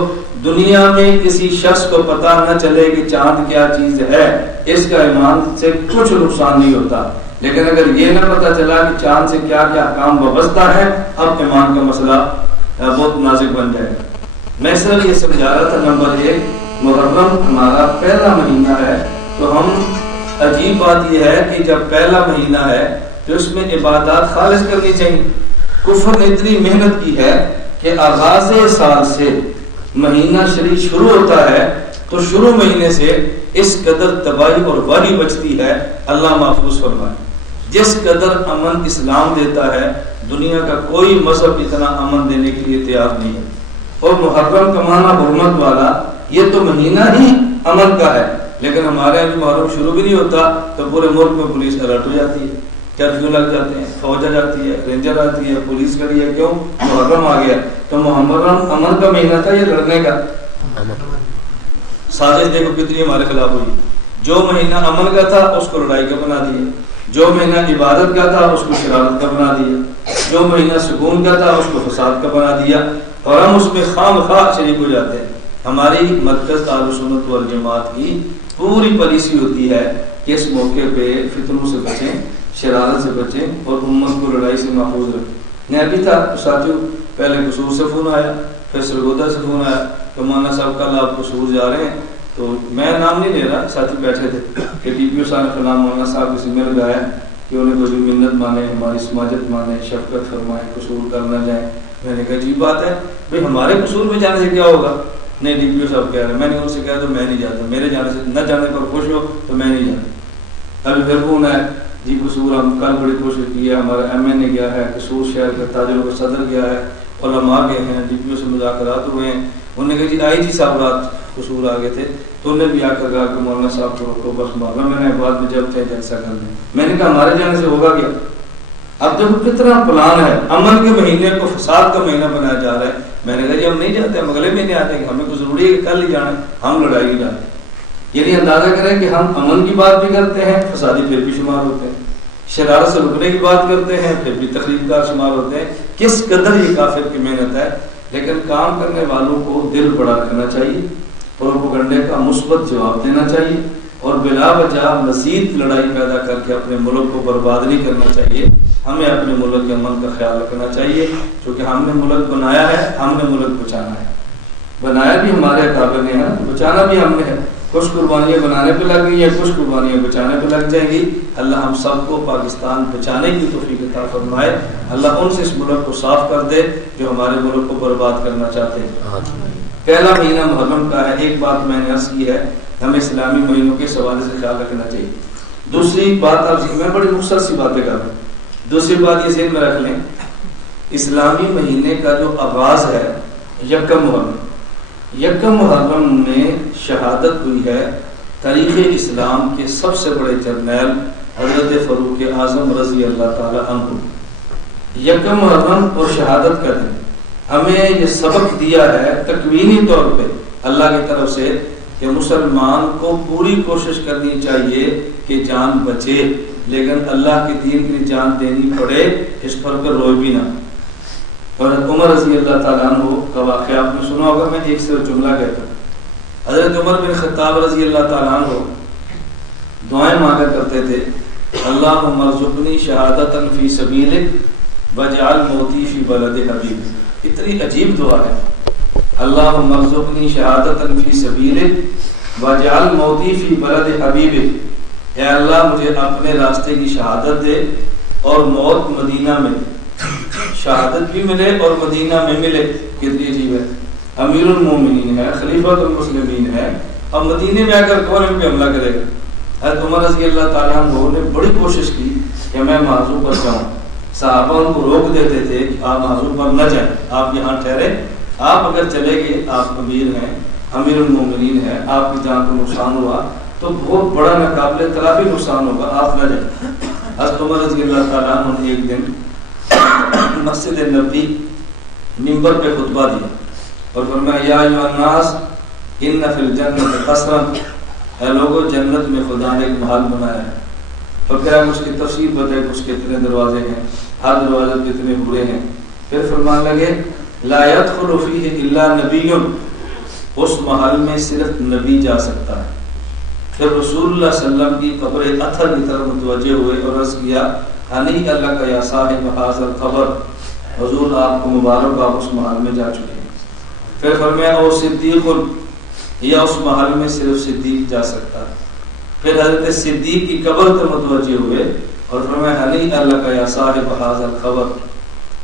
دنیا میں کسی شخص کو پتہ نہ چلے کہ چاند کیا چیز ہے، اس کا ایمان سے کچھ نقصان نہیں ہوتا، لیکن اگر یہ نہ پتہ چلا کہ چاند سے کیا کیا کام وابستہ ہے، اب ایمان کا مسئلہ بہت نازک بن جائے گا۔ میں صرف یہ سمجھا رہا تھا، نمبر 1، محرم ہمارا پہلا مہینہ ہے، تو ہم عجیب بات یہ ہے کہ جب پہلا مہینہ ہے تو اس میں عبادات خالص کرنی چاہیے۔ کفر نے اتنی محنت کی ہے کہ آغاز سال سے مہینہ شریف شروع ہوتا ہے تو شروع مہینے سے اس قدر تباہی اور وحی بچتی ہے، اللہ محفوظ فرمائے۔ جس قدر امن اسلام دیتا ہے دنیا کا کوئی مذہب اتنا امن دینے کے لیے تیار نہیں ہے۔ اور محرم کا معنی حرمت والا، یہ تو مہینہ ہی امن کا ہے، لیکن ہمارے یہاں محرم شروع بھی نہیں ہوتا تو پورے ملک میں پولیس الرٹ ہو جاتی ہے، کرفیو لگ جاتے ہیں، فوج آ جاتی ہے، رینجر آتی ہے، پولیس کری ہے، کیوں؟ محرم آ گیا۔ تو محرم امن کا مہینہ تھا، یہ لڑنے کا سازش دیکھو کتنی ہمارے خلاف ہوئی۔ جو مہینہ امن کا تھا اس کو لڑائی کا بنا دیا، جو مہینہ عبادت کا تھا اس کو شرارت کا بنا دیا، جو مہینہ سکون کا تھا اس کو فساد کا بنا دیا، اور ہم اس میں خام خواہ شریک ہو جاتے ہیں۔ ہماری مرکز اہل سنت والجماعت کی پوری پالیسی ہوتی ہے کہ اس موقع پہ فتنوں سے بچیں، شرارت سے بچیں اور امت کو لڑائی سے محفوظ رکھیں۔ میں ابھی تھا ساتھیوں، پہلے قصور سے فون آیا، پھر سرگودا سے فون آیا کہ مولانا صاحب کل آپ قصور جا رہے ہیں، تو میں نام نہیں لے رہا، ساتھی بیٹھے تھے کہ ڈی پی او صاحب کا نام مولانا صاحب کسی میں لگایا کہ انہیں کوئی منت مانے، ہماری سماجت مانے، شفقت فرمائے، قصور کرنا جائیں۔ میں نے کہا عجیب بات ہے بھئی، ہمارے قصور میں جانے سے کیا ہوگا؟ نہیں ڈی پی او صاحب کہہ رہے ہیں، میں نے ان سے کہا تو میں نہیں جاتا، میرے جانے سے نہ جانے پر خوش ہو تو میں نہیں جاتا۔ ابھی پھر فون ہے جی قصور، ہم کل بڑی کوشش کی ہے، ہمارا ایم این اے گیا ہے قصور شہر کا، تاجروں کا صدر گیا ہے، علماء گئے ہیں، ڈی پی او سے مذاکرات ہوئے ہیں، انہوں نے کہا جی آئی جی صاحب رات قصور آ گئے تھے تو انہوں نے بھی آ کر کہا کہ مولانا صاحب کو رکھو بس مولانا، میں نے بعد میں جب چاہے جلسہ کر لیں۔ میں نے کہا ہمارے جانے سے ہوگا کیا؟ اب دیکھو کتنا پلان ہے، امن کے مہینے کو فساد کا مہینہ بنایا جا رہا ہے۔ میں نے کہا جی ہم نہیں جاتے، ہم اگلے مہینے آتے ہیں، ہمیں کو ضروری ہے کہ کل ہی جانا ہے، ہم لڑائی ہی ڈالیں۔ یعنی اندازہ کریں کہ ہم امن کی بات بھی کرتے ہیں، فسادی پھر بھی شمار ہوتے ہیں، شرارت سے رکنے کی بات کرتے ہیں، پھر بھی تخریب کار شمار ہوتے ہیں۔ کس قدر یہ کافر کی محنت ہے، لیکن کام کرنے والوں کو دل بڑا کرنا چاہیے، پروپیگنڈے کا مثبت جواب دینا چاہیے، اور بلا وجہ مزید لڑائی پیدا کر کے اپنے ملک کو برباد نہیں کرنا چاہیے۔ ہمیں اپنے ملک کے امن کا خیال رکھنا چاہیے، کیونکہ ہم نے ملک بنایا ہے، ہم نے ملک بچانا ہے۔ بنایا بھی ہمارے اکابر نے ہے، بچانا بھی ہم نے ہے۔ کچھ قربانیاں بنانے پہ لگ گئی ہیں، کچھ قربانیاں بچانے پہ لگ جائیں گی۔ اللہ ہم سب کو پاکستان بچانے کی توفیق عطا فرمائے۔ اللہ ان سے اس ملک کو صاف کر دے جو ہمارے ملک کو برباد کرنا چاہتے ہیں۔ پہلا مہینہ محرم کا ہے، ایک بات میں نے عرض کی ہے، ہمیں اسلامی مہینوں کے حوالے سے خیال رکھنا چاہیے۔ دوسری بات آپ میں بڑی مختصر سی باتیں کر رہا ہوں، دوسری بات یہ ذہن میں رکھ لیں، اسلامی مہینے کا جو آغاز ہے یکم محرم، یکم محرم میں شہادت ہوئی ہے تاریخ اسلام کے سب سے بڑے جرنیل حضرت فاروق اعظم رضی اللہ تعالی عنہ۔ یکم محرم اور شہادت کا دن ہمیں یہ سبق دیا ہے تکوینی طور پہ اللہ کی طرف سے کہ مسلمان کو پوری کوشش کرنی چاہیے کہ جان بچے، لیکن اللہ کے دین کے لیے جان دینی پڑے، اس پر روئے بھی نہ۔ اور عمر رضی اللہ تعالیٰ عنہ کا واقعہ آپ نے سنا ہوگا، میں ایک صرف جملہ کہتا ہوں۔ حضرت عمر بن خطاب رضی اللہ تعالیٰ عنہ دعائیں مانگا کرتے تھے، اللہم ارزقنی شہادتا فی سبیلک واجعل موتی فی بلد حبیبک۔ اتنی عجیب دعا ہے، اللہم ارزقنی شہادتا فی سبیلک واجعل موتی فی بلد حبیبک۔ اے اللہ مجھے اپنے راستے کی شہادت دے اور موت مدینہ میں دے، شہادت بھی ملے اور مدینہ میں ملے۔ کتنی عجیب ہے، امیر المومنین ہے، خلیفۃ المسلمین ہے، اب مدینے میں آ کر کون ان پہ حملہ کرے گا؟ حضرت عمر رضی اللہ تعالیٰ عنہ نے بڑی کوشش کی کہ میں موضوع پر جاؤں، صحابہ ان کو روک دیتے تھے کہ آپ موضوع پر نہ جائیں، آپ یہاں ٹھہرے، آپ اگر چلے گئے، آپ امیر ہیں، امیر المومنین ہیں، آپ کی جان کو نقصان ہوا تو بہت بڑا ناقابل تلافی نقصان ہوگا، آپ نہ جائیں۔ حضرت عمر رضی اللہ تعالیٰ عنہ نے ایک دن مسجد نبوی منبر پہ خطبہ دیا اور فرمایا یا ایھا الناس ان فی الجنۃ قصرا، اے لوگوں جنت میں خدا نے ایک محل بنایا ہے۔ اور پھر ہم اس کی تفصیل بتائیں اس کے اتنے دروازے ہیں، ہر دروازے کے اتنے برے ہیں۔ پھر فرمانے لگے لا يدخل فیہ الا نبی، اس محل میں صرف نبی جا سکتا ہے۔ پھر رسول اللہ صلی اللہ علیہ وسلم کی قبر اطہر کی طرف متوجہ ہوئے اور عرض کیا ہنی اللہ کا یا صاحب حاضر القبر، حضور آپ کو مبارک، آپ اس محل میں جا چکے ہیں۔ پھر فرمایا او صدیق، یا اس محل میں صرف صدیق جا سکتا ہے۔ پھر حضرت صدیق کی قبر پر متوجہ ہوئے اور فرمایا ہنی اللہ کا یا صاحب حاضر القبر،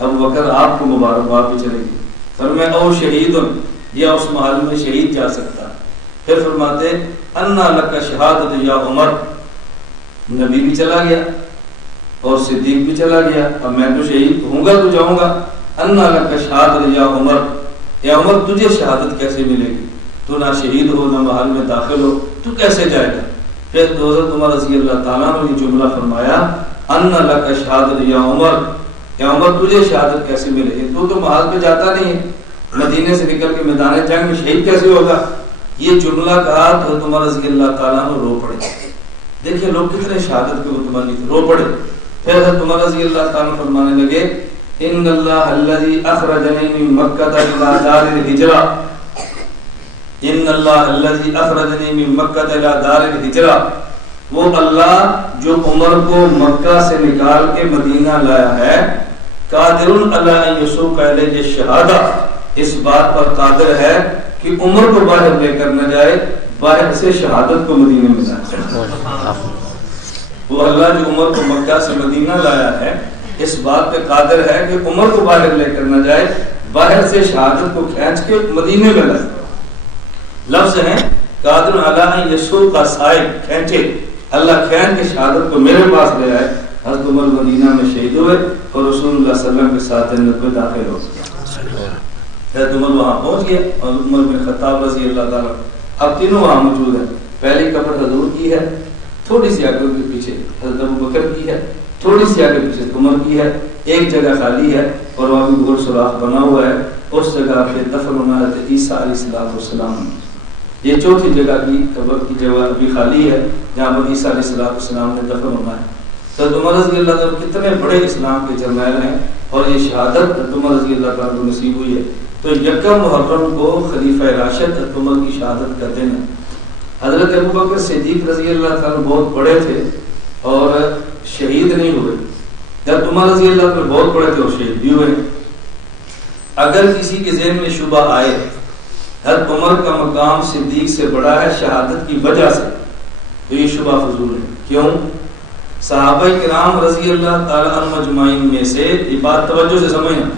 ابو بکر آپ کو مبارک، آپ بھی چلے گئے۔ فرمایا او شہید، یا اس محل میں شہید جا سکتا ہے۔ پھر فرماتے انا لک شہادت یا عمر، نبی بھی چلا گیا اور صدیق بھی چلا گیا، اب میں تو شہید ہوں گا تو جاؤں گا۔ انا لک شہادت یا عمر، یا عمر تجھے شہادت کیسے ملے گی، تو نہ شہید ہو نہ محل میں داخل ہو، تو کیسے جائے گا؟ پھر حضرت عمر رضی اللہ تعالیٰ نے یہ جملہ فرمایا انا لک شہادت یا عمر، یا عمر تجھے شہادت کیسے ملے گی، تو محل پہ جاتا نہیں ہے، مدینے سے نکل کے میدان جنگ میں شہید کیسے ہوگا؟ یہ جملہ کہا تو حضرت عمر رضی اللہ تعالیٰ نے رو پڑے۔ دیکھیے لوگ کتنے شہادت کے متمنی تھے، رو پڑے۔ پھر حضرت عمر رضی اللہ تعالیٰ فرمانے لگے ان اللہ الذی اخرجنی من مکہ الی دار الہجرہ، ان اللہ الذی اخرجنی من مکہ الی دار الہجرہ، وہ اللہ جو عمر کو مکہ سے نکال کے مدینہ لایا ہے، قادر علی ان یسوق الیہ الشہادہ، اس بات پر قادر ہے کہ عمر کو باہر لے کر نہ جائے، باہر سے شہادت کو مدینے میں لائے۔ وہ اللہ جو عمر کو مکہ سے مدینہ لایا ہے، اس بات پہ قادر ہے کہ عمر کو باہر لے کر نہ جائے، باہر سے شہادت کو کھینچ کے مدینے میں لائے۔ لفظ ہیں قادر علی ان یسوق صائب کھینچے، اللہ کھینچ کے شہادت کو میرے پاس لے آئے۔ حضرت عمر مدینہ میں شہید ہوئے اور رسول اللہ صلی اللہ علیہ وسلم کے ساتھ جنت میں داخل ہو گئے۔ حضرت عمر وہاں پہنچ گیا اور عمر بن خطاب رضی اللہ تعالیٰ، اب تینوں وہاں موجود ہیں۔ پہلی قبر حضور کی ہے، تھوڑی سی آگے کے پیچھے حضرت ابو بکر کی ہے، تھوڑی سی آگے پیچھے عمر کی ہے، ایک جگہ خالی ہے اور وہاں بھی گھوڑ سوراخ بنا ہوا ہے، اس جگہ پہ دفن ہونا ہے حضرت عیسیٰ علیہ السلام۔ یہ چوتھی جگہ کی قبر کی جگہ ابھی خالی ہے جہاں پر عیسیٰ علیہ السلام نے دفن ہونا ہے۔ حضرت عمر رضی اللہ تعالیٰ کتنے بڑے اسلام کے جرنیل ہیں اور یہ شہادت حضرت عمر رضی اللہ تعالیٰ کو نصیب ہوئی ہے۔ تو یکم محرم کو خلیفہ راشد حضرت عمر کی شہادت کا دن ہے۔ حضرت ابو بکر صدیق رضی اللہ تعالیٰ بہت بڑے تھے اور شہید نہیں ہوئے، حضرت عمر رضی اللہ تعالیٰ بہت بڑے تھے اور شہید بھی ہوئے۔ اگر کسی کے ذہن میں شبہ آئے حضرت عمر کا مقام صدیق سے بڑا ہے شہادت کی وجہ سے، تو یہ شبہ فضول ہے۔ کیوں؟ صحابہ کرام رضی اللہ تعالیٰ عنہ مجمعین میں سے، یہ بات توجہ سے سمجھنا،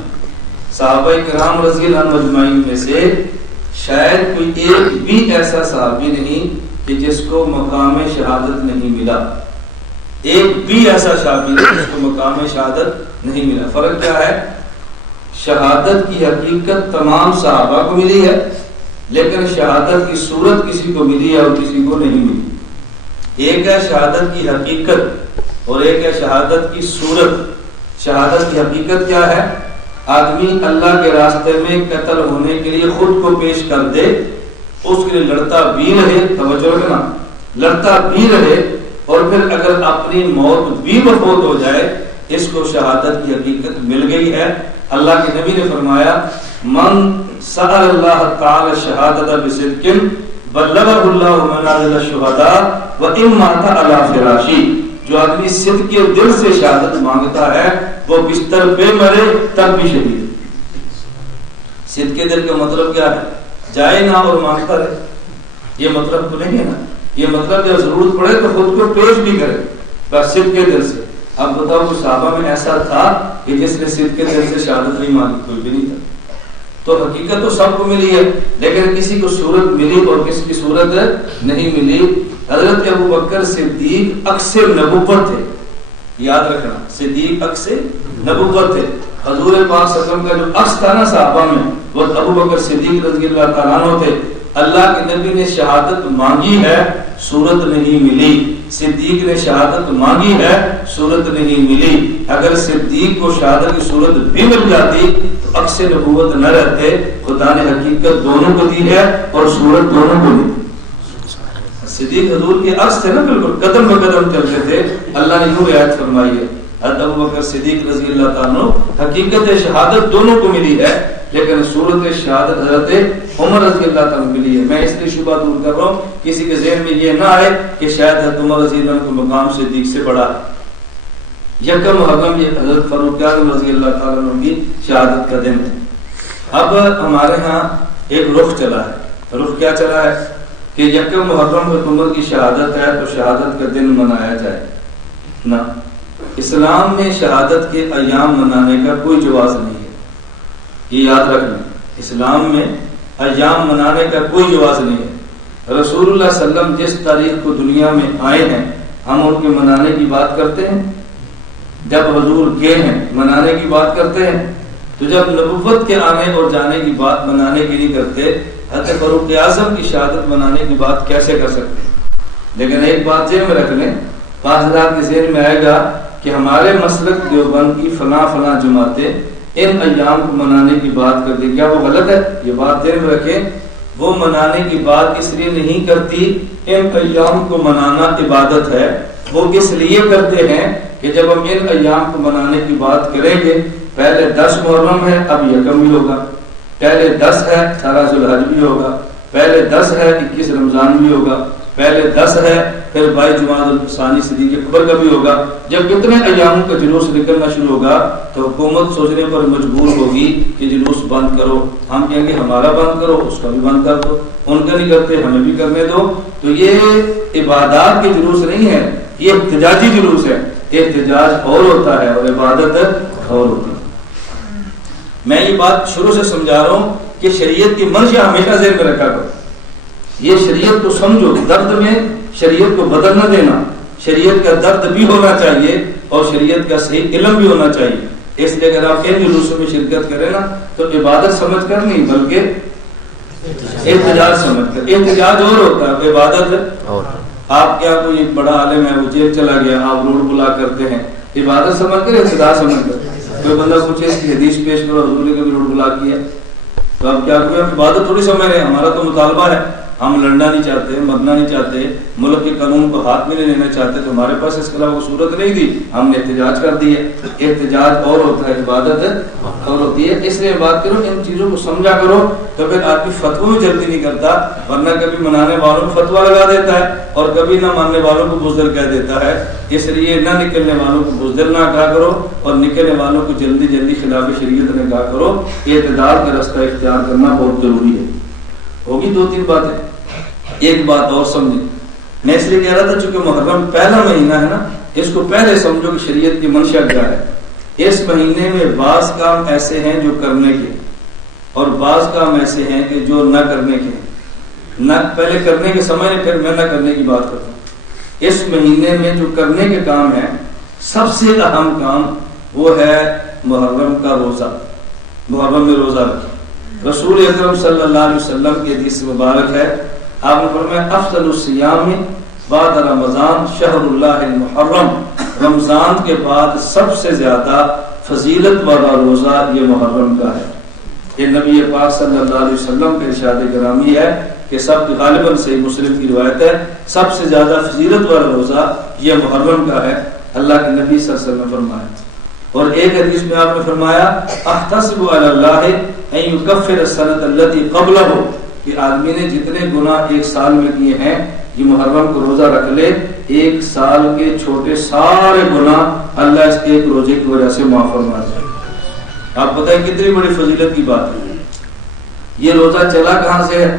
صحابہ کرام رضی اللہ عنہ مجمعین میں سے شاید کوئی ایک بھی ایسا صحابی نہیں کہ جس کو مقام شہادت نہیں ملا، ایک بھی ایسا صحابی نہیں جس کو مقام شہادت نہیں ملا۔ فرق کیا ہے؟ شہادت کی حقیقت تمام صحابہ کو ملی ہے، لیکن شہادت کی صورت کسی کو ملی ہے اور کسی کو نہیں ملی۔ ایک ہے شہادت کی حقیقت اور ایک ہے شہادت کی صورت۔ شہادت کی حقیقت کیا ہے؟ آدمی اللہ کے راستے میں قتل ہونے کے لیے خود کو پیش کر دے، اس کے لیے لڑتا بھی رہے، توجہ رکھنا، لڑتا بھی رہے اور پھر اگر اپنی موت بھی مفوت ہو جائے، اس کو شہادت کی حقیقت مل گئی ہے۔ اللہ کے نبی نے فرمایا من سأل اللہ تعالی شہادت بصدق بلغہ اللہ منازل الشہداء وإن مات علی فراشی، جو آدمی صدق کے دل سے شہادت مانگتا ہے وہ بستر پہ مرے تب بھی شہید ہے۔ صدق کے دل کا مطلب کیا ہے؟ جائے نہ اور مانگتا رہے، یہ مطلب تو نہیں ہے نا۔ یہ مطلب جب ضرورت پڑے تو خود کو پیش بھی کرے، بس صدق کے دل سے۔ اب بتاؤ کہ صحابہ میں ایسا تھا کہ جس نے صدق کے دل سے شہادت نہیں مانگی؟ کوئی بھی نہیں تھا۔ تو حقیقت تو سب کو ملی ہے، لیکن کسی کو صورت ملی اور کسی کی صورت نہیں ملی۔ حضرت ابو بکر صدیق عکس نبوت تھے، یاد رکھنا، صدیق عکس نبوت تھے۔ حضور پاک صلی اللہ علیہ وسلم کا جو عکس تھا نا صحابہ میں، وہ ابو بکر صدیق رضی اللہ تعالیٰ عنہ تھے۔ اللہ کے نبی نے شہادت مانگی ہے، صورت نہیں ملی۔ صدیق نے شہادت مانگی ہے، صورت نہیں ملی۔ اگر صدیق کو شہادت کی صورت بھی مل جاتی تو عکس نبوت نہ رہتے۔ خدا نے حقیقت دونوں کو دی ہے اور صورت دونوں کو دی۔ صدیق حضور کے عکس تھے نا، بالکل قدم بہ قدم چلتے تھے۔ اللہ نے یوں رعایت فرمائی ہے، حضرت ابو بکر صدیق رضی اللہ تعالیٰ عنہ حقیقت شہادت دونوں کو ملی ہے، لیکن صورت شہادت حضرت عمر رضی اللہ تعالیٰ عنہ ملی ہے۔ میں اس لیے شبہ دور کر رہا ہوں، کسی کے ذہن میں یہ نہ آئے کہ شاید حضرت عمر رضی اللہ عنہ کو مقام صدیق سے بڑا ہے۔ یکم محرم یہ حضرت فاروق اعظم رضی اللہ تعالیٰ عنہ کی شہادت کا دن ہے۔ اب ہمارے ہاں ایک رخ چلا ہے، رخ کیا چلا ہے کہ یکم محرم حضرت عمر کی شہادت ہے تو شہادت کا دن منایا جائے نہ۔ اسلام میں شہادت کے ایام منانے کا کوئی جواز نہیں ہے، یہ یاد رکھنا۔ اسلام میں ایام منانے کا کوئی جواز نہیں ہے۔ رسول اللہ صلی اللہ علیہ وسلم جس تاریخ کو دنیا میں آئے ہیں ہم ان کے منانے کی بات کرتے ہیں، جب حضور گئے ہیں منانے کی بات کرتے ہیں، تو جب نبوت کے آنے اور جانے کی بات منانے کی نہیں کرتے، حضرت فاروق اعظم کی شہادت منانے کی بات کیسے کر سکتے ہیں؟ لیکن ایک بات ذہن میں رکھ لیں، بعض حضرات کے ذہن میں آئے گا کہ ہمارے مسلک دیوبند کی فلاں فلاں جماعتیں ان ایام کو منانے کی بات کرتی، کیا وہ غلط ہے؟ یہ بات ذہن میں رکھیں، وہ منانے کی بات اس لیے نہیں کرتی، ان ایام کو منانا عبادت ہے۔ وہ اس لیے کرتے ہیں کہ جب ہم ان ایام کو منانے کی بات کریں گے، پہلے 10 محرم ہے، اب یکم بھی ہوگا، پہلے 10 ہے 18 ذوالحج بھی ہوگا، پہلے 10 ہے 21 رمضان بھی ہوگا، پہلے 10 ہے پھر 22 جمادی الثانی صدیق اکبر کا بھی ہوگا۔ جب اتنے ایاموں کا جلوس نکلنا شروع ہوگا تو حکومت سوچنے پر مجبور ہوگی کہ جلوس بند کرو۔ ہم کہیں گے ہمارا بند کرو، اس کا بھی بند کر دو، ان کا نہیں کرتے ہمیں بھی کرنے دو۔ تو یہ عبادات کے جلوس نہیں ہے، یہ احتجاجی جلوس ہے۔ احتجاج اور ہوتا ہے اور عبادت اور ہوتی ہے۔ میں یہ بات شروع سے سمجھا رہا ہوں کہ شریعت کی منشا ہمیشہ ذہن میں رکھا کرو۔ یہ شریعت کو سمجھو، درد میں شریعت کو بدل نہ دینا، شریعت کا درد بھی ہونا چاہیے اور شریعت کا صحیح علم بھی ہونا چاہیے. اس لیے اگر آپ ان جلوسوں میں شرکت کریں نا تو عبادت سمجھ کر نہیں بلکہ احتجاج سمجھ کر. احتجاج اور ہوتا ہے، عبادت اور. آپ کیا کوئی ایک بڑا عالم ہے وہ جیل چلا گیا، آپ روڈ بلا کرتے ہیں، عبادت سمجھ کر احتجاج سمجھ کر. کوئی بندہ پوچھے اس کی حدیث پیش کرو، حضور نے کبھی روڈ بلا کیا تو آپ کیا کوئی عبادت تھوڑی سمجھ رہے ہیں. ہمارا تو مطالبہ ہے، ہم لڑنا نہیں چاہتے، مرنا نہیں چاہتے، ملک کے قانون کو ہاتھ میں نہیں لینا چاہتے، تو ہمارے پاس اس کے علاوہ صورت نہیں تھی، ہم نے احتجاج کر دی ہے. احتجاج اور ہوتا ہے، عبادت اور ہوتی ہے. اس لیے بات کرو، ان چیزوں کو سمجھا کرو تو پھر آدمی فتووں میں جلدی نہیں کرتا، ورنہ کبھی منانے والوں کو فتوا لگا دیتا ہے اور کبھی نہ ماننے والوں کو بزدل کہہ دیتا ہے. اس لیے نہ نکلنے والوں کو بزدل نہ کہا کرو اور نکلنے والوں کو جلدی جلدی خلاف شریعت نہ کہا کرو. اعتدال کا رستہ اختیار کرنا بہت ضروری ہے. ہوگی 2-3 باتیں. ایک بات اور سمجھیں، میں اس لیے کہہ رہا تھا چونکہ محرم پہلا مہینہ ہے نا، اس کو پہلے سمجھو کہ شریعت کی منشا کیا ہے. اس مہینے میں بعض کام ایسے ہیں جو کرنے کے اور بعض کام ایسے ہیں کہ جو نہ کرنے کے. نہ پہلے کرنے کے سمجھیں، پھر میں نہ کرنے کی بات کرتا ہوں. اس مہینے میں جو کرنے کے کام ہیں، سب سے اہم کام وہ ہے محرم کا روزہ. محرم میں روزہ رکھیں. رسول اکرم صلی اللہ علیہ وسلم کی حدیث مبارک ہے، آپ نے فرمایا افضل الصیام بعد رمضان شہر اللہ المحرم. رمضان کے بعد سب سے زیادہ فضیلت والا روزہ یہ محرم کا ہے. یہ نبی پاک صلی اللہ علیہ وسلم کے ارشاد گرامی ہے کہ سب غالباً صحیح مسلم کی روایت ہے، سب سے زیادہ فضیلت والا روزہ یہ محرم کا ہے. اللہ کے نبی صلی اللہ علیہ وسلم نے فرمایا. اور ایک حدیث میں آپ نے فرمایا احتسب علی اللہ ان یکفر السنۃ التي قبلہ، کہ آدمی نے جتنے گناہ ایک سال میں کیے ہیں یہ محرم کو روزہ رکھ لے، ایک سال کے چھوٹے سارے گناہ اللہ اس کے ایک روزے کی وجہ سے معاف فرما دے. آپ بتائیں کتنی بڑی فضیلت کی بات ہے. یہ روزہ چلا کہاں سے ہے؟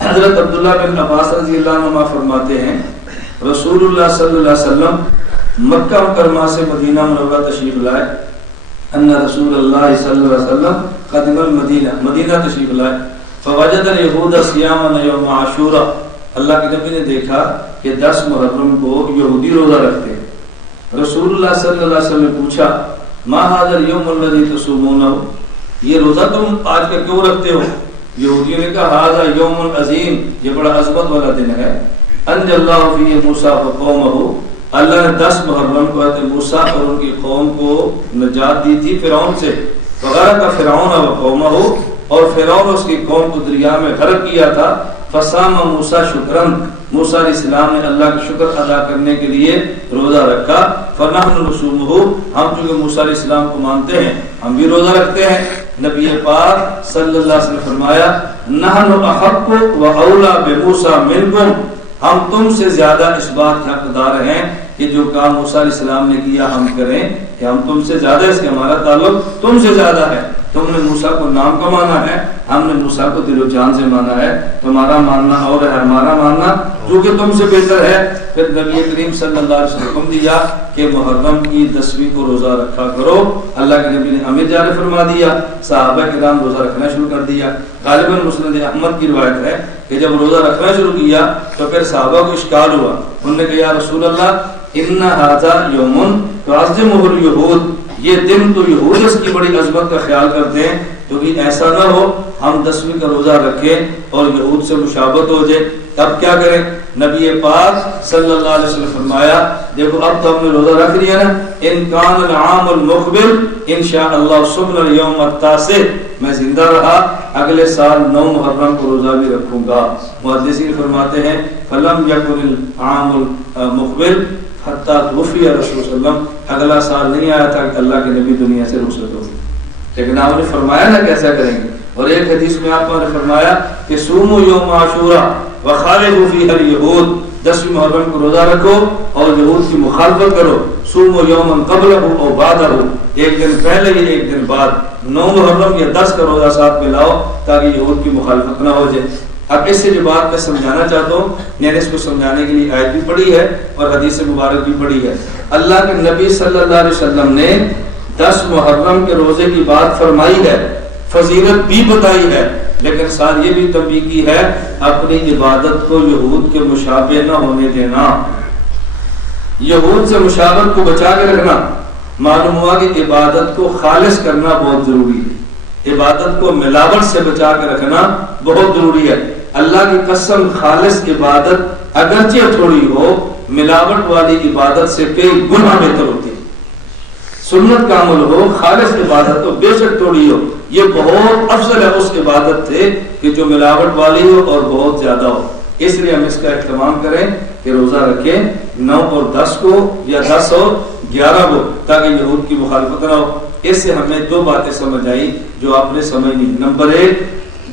حضرت عبداللہ بن عباس رضی اللہ عنہ فرماتے ہیں رسول اللہ صلی اللہ علیہ وسلم مکہ مکرمہ سے مدینہ منورہ تشریف لائے. ان رسول اللہ صلی اللہ علیہ وسلم قدم المدینہ، مدینہ تشریف لائے. فوجد الیہود صیام یوم عاشورہ، اللہ کے نبی نے دیکھا کہ 10 محرم کو یہودی روزہ رکھتے ہیں. رسول اللہ صلی اللہ علیہ وسلم نے پوچھا ما ھذا اليوم الذی تصومونہ، یہ روزہ تم آج کا کیوں رکھتے ہو؟ یہودیوں نے کہا ھذا یوم عظیم، یہ بڑا عظمت والا دن ہے. انجى اللہ فیہ موسیٰ وقومہ، اللہ نے 10 محرم کو حضرت موسیٰ اور ان کی قوم کو نجات دی تھی فرعون سے. وغرق فرعون وقومہ، اور فرعون اور اس کی قوم کو دریا میں غرق کیا تھا. فصام موسیٰ شکرن، موسیٰ علیہ السلام نے اللہ کا شکر ادا کرنے کے لیے روزہ رکھا. فنحن نصومہ، ہم چونکہ موسیٰ علیہ السلام کو مانتے ہیں ہم بھی روزہ رکھتے ہیں. نبی پاک صلی اللہ علیہ وسلم نے فرمایا نحن احق و اولا بموسیٰ منکم، ہم تم سے زیادہ اس بات کے حقدار ہیں کہ جو کام موسیٰ علیہ السلام نے کیا ہم کریں، کہ ہم تم سے زیادہ، اس کے ہمارا تعلق تم سے زیادہ ہے. تم نے موسیٰ کو نام کا مانا ہے، ہم نے موسیٰ کو دل و جان سے مانا ہے. تمہارا ماننا اور ہے ہمارا ماننا جو کہ تم سے بہتر ہے. پھر نبی کریم صلی اللہ علیہ وسلم حکم دیا کہ محرم کی 10ویں کو روزہ رکھا کرو. اللہ کے نبی نے ہمیں جاری فرما دیا، صحابہ کرام روزہ رکھنا شروع کر دیا. غالباً مسند احمد کی روایت ہے کہ جب روزہ رکھنا شروع کیا تو پھر صحابہ کو اشکال ہوا. انہوں نے کہا یا رسول اللہ ان ھذا یوم تعظمہ الیہود، یہ دن تو یہود اس کی بڑی عظمت کا خیال کرتے ہیں، تو کہ ایسا نہ ہو ہم 10ویں کا روزہ رکھیں اور یہود سے مشابہت ہو جائے. اب کیا کریں؟ نبی پاک صلی اللہ علیہ وسلم فرمایا دیکھو اب تو ہم نے روزہ رکھ لیا نا، ان کان العام المقبل انشاءاللہ صبح اليوم التاسع، میں زندہ رہا اگلے سال 9 محرم کو روزہ بھی رکھوں گا. محدثین فرماتے ہیں فلم یکن العام المقبل حتی توفی رسول صلی اللہ علیہ وسلم، اگلا سال نہیں آیا تھا کہ اللہ کے نبی دنیا سے رخصت ہو گئے. لیکن آپ نے فرمایا نا کیسا کریں گے. اور ایک حدیث میں آپ نے فرمایا کہ سومو یوم عاشورہ وخالفوا فیہ الیہود، 10ویں محرم کو روزہ رکھو اور یہود کی مخالفت کرو. سومو یوما قبلہ او بعدہ، ایک دن پہلے یا ایک دن بعد. 9 محرم یا 10 کا روزہ ساتھ میں لاؤ تاکہ یہود کی مخالفت نہ ہو جائے. اب اس سے جو بات میں سمجھانا چاہتا ہوں، میں نے اس کو سمجھانے کے لیے آیت بھی پڑھی ہے اور حدیث مبارک بھی پڑھی ہے. اللہ کے نبی صلی اللہ علیہ وسلم نے 10 محرم کے روزے کی بات فرمائی ہے، فضیلت بھی بتائی ہے، لیکن ساتھ یہ بھی تنبیہ کی ہے اپنی عبادت کو یہود کے مشابہ نہ ہونے دینا، یہود سے مشابہت کو بچا کے رکھنا۔ معلوم ہوا کہ عبادت کو خالص کرنا بہت ضروری ہے، عبادت کو ملاوٹ سے بچا کے رکھنا بہت ضروری ہے۔ اللہ کی قسم خالص عبادت اگرچہ تھوڑی ہو، ملاوٹ والی عبادت سے کئی گنا بہتر ہوتی ہے۔ سنت کا عمل ہو، خالص عبادت ہو، بے شک تھوڑی ہو، یہ بہت افضل ہے اس عبادت سے کہ جو ملاوٹ والی ہو اور بہت زیادہ ہو۔ اس لیے ہم اس کا اہتمام کریں کہ روزہ رکھیں 9 اور 10 کو یا 10 اور 11 کو، تاکہ یہود کی مخالفت نہ ہو۔ اس سے ہمیں 2 باتیں سمجھ آئی جو آپ نے سمجھنی۔ نمبر 1،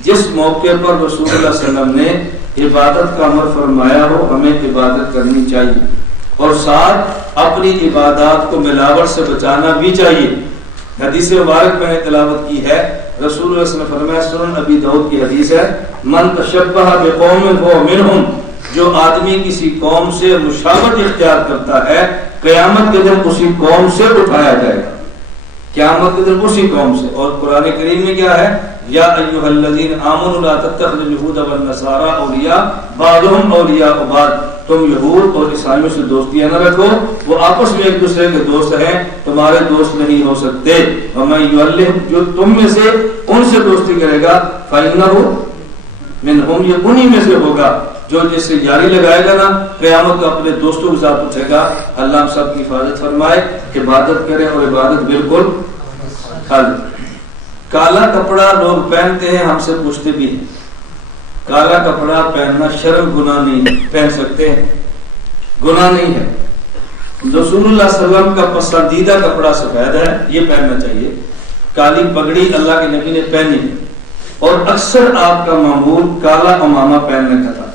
جس موقع پر رسول اللہ صلی اللہ علیہ وسلم نے عبادت کا امر فرمایا ہو ہمیں عبادت کرنی چاہیے، اور ساتھ اپنی عبادات کو ملاوٹ سے بچانا بھی چاہیے۔ حدیث مبارک میں نے تلاوت کی ہے، رسول اللہ صلی اللہ علیہ وسلم نے فرمایا، سنن ابی داؤد کی حدیث ہے، من تشبہ بقوم فهو منهم، جو آدمی کسی قوم سے مشابہت اختیار کرتا ہے قیامت کے دن اسی قوم سے اٹھایا جائے گا، قیامت کے دن اسی قوم سے۔ اور قرآن کریم میں کیا ہے، یا ایھا الذین آمنوا لا تتخذوا اليہود والنصارى اولیاء بعضهم اولیاء بعض، تم یہود اور عیسائیوں سے دوستیاں نہ رکھو، وہ آپس میں ایک دوسرے کے دوست ہیں، تمہارے دوست نہیں ہو سکتے۔ ومن یولہم، جو تم میں سے ان سے دوستی کرے گا، فإنہ منہم، یہ انہی میں سے ہوگا، جو جس سے یاری لگائے گا نا قیامت کو اپنے دوستوں کے ساتھ اٹھے گا۔ اللہ ہم سب کی حفاظت فرمائے، عبادت کریں اور عبادت بالکل خالص۔ کالا کپڑا لوگ پہنتے ہیں، ہم سے پوچھتے بھی ہیں، کالا کپڑا پہننا شرم گناہ نہیں ہے، پہن سکتے ہیں، گناہ نہیں ہے۔ رسول اللہ صلی اللہ علیہ وسلم کا پسندیدہ کپڑا سفید ہے، یہ پہننا چاہیے۔ کالی پگڑی اللہ کے نبی نے پہنی ہے، اور اکثر آپ کا معمول کالا امامہ پہننے کا تھا،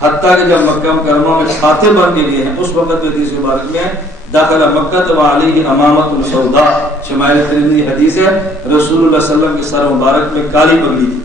حتیٰ کہ جب مکہ مکرمہ میں کھاتے بن کے گئے ہیں اس وقت حدیث مبارک میں داخل مکہ وعلیہ امامۃ سوداء، شمائل ترمذی حدیث ہے، رسول اللہ صلی اللہ علیہ وسلم کے سر مبارک میں کالی پگڑی تھی۔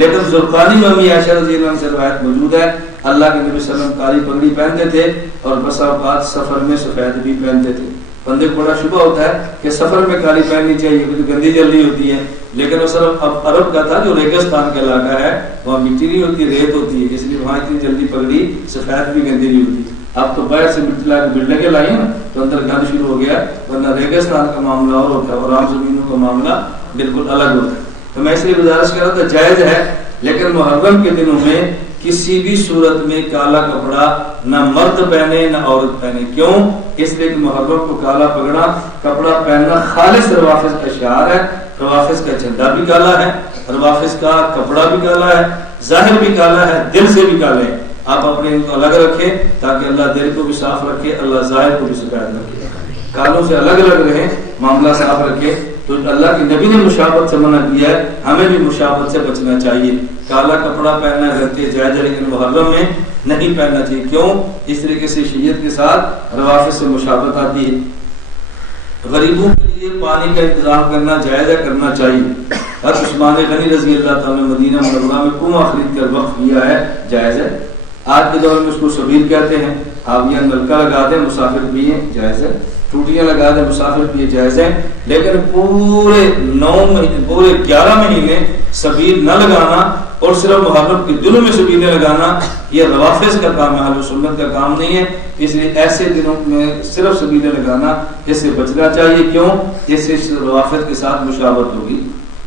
لیکن زرقانی میں امی عائشہ رضی اللہ عنہ سے روایت موجود ہے، اللہ کے نبی صلی اللہ علیہ وسلم کالی پگڑی پہنتے تھے اور بسا اوقات سفر میں سفید بھی پہنتے تھے۔ بندے کو بڑا شبہ ہوتا ہے کہ سفر میں کالی پہننی چاہیے کیونکہ گندی جلدی ہوتی ہے، لیکن وہ صرف اب عرب کا تھا جو ریگستان کا علاقہ ہے، وہاں مٹی نہیں ہوتی، ریت ہوتی ہے، اس لیے وہاں اتنی جلدی پگڑی سفید بھی گندی نہیں ہوتی۔ اب تو باہر سے مٹی لا کے بلڈنگیں لائی ہیں تو اندر گند شروع ہو گیا، ورنہ ریگستان کا معاملہ اور ہوتا ہے اور عام زمینوں کا معاملہ بالکل الگ ہوتا ہے۔ تو میں اس لیے گزارش کر رہا تھا، جائز ہے، لیکن محرم کے دنوں میں کسی بھی صورت میں کالا کپڑا نہ مرد پہنے نہ عورت پہنے۔ کیوں؟ اس لیے کہ محرم کو کالا کپڑا پہننا خالص روافض کا شعار ہے، روافض کا جھنڈا بھی کالا ہے، روافض کا کپڑا بھی کالا ہے، ظاہر بھی کالا ہے، دل سے بھی کالے ہیں۔ آپ اپنے ان کو الگ رکھیں تاکہ اللہ دل کو بھی صاف رکھے، اللہ ظاہر کو بھی سفید رکھے، کالوں سے الگ الگ رہیں، معاملہ صاف رکھے۔ تو اللہ کے نبی نے مشابہت سے منع کیا ہے، ہمیں بھی مشابہت سے بچنا چاہیے۔ کالا کپڑا پہننا غلطی جائز ہے، لیکن محرم میں نہیں پہننا چاہیے۔ کیوں؟ اس طریقے سے شیعت کے ساتھ روافض سے مشابہت آتی ہے۔ غریبوں کے لیے پانی کا انتظام کرنا جائز ہے، کرنا چاہیے۔ حضرت عثمان غنی رضی اللہ تعالیٰ نے مدینہ منورہ میں کنواں خرید کر وقف کیا ہے، جائز ہے۔ آج کے دور میں اس کو سبیل کہتے ہیں، آپ یہ نلکا لگا دیں مسافر پیئیں، جائز ہے، ٹوٹیاں لگا دیں مسافر پیئیں، جائز ہے، لیکن پورے 11 مہینے سبیل نہ لگانا اور صرف محرم کے دنوں میں سبیلیں لگانا، یہ روافض کا کام ہے، اہل سنت کا کام نہیں ہے۔ اس لیے ایسے دنوں میں صرف سبیلیں لگانا، اس سے بچنا چاہیے۔ کیوں؟ اس سے روافض کے ساتھ مشابہت ہوگی۔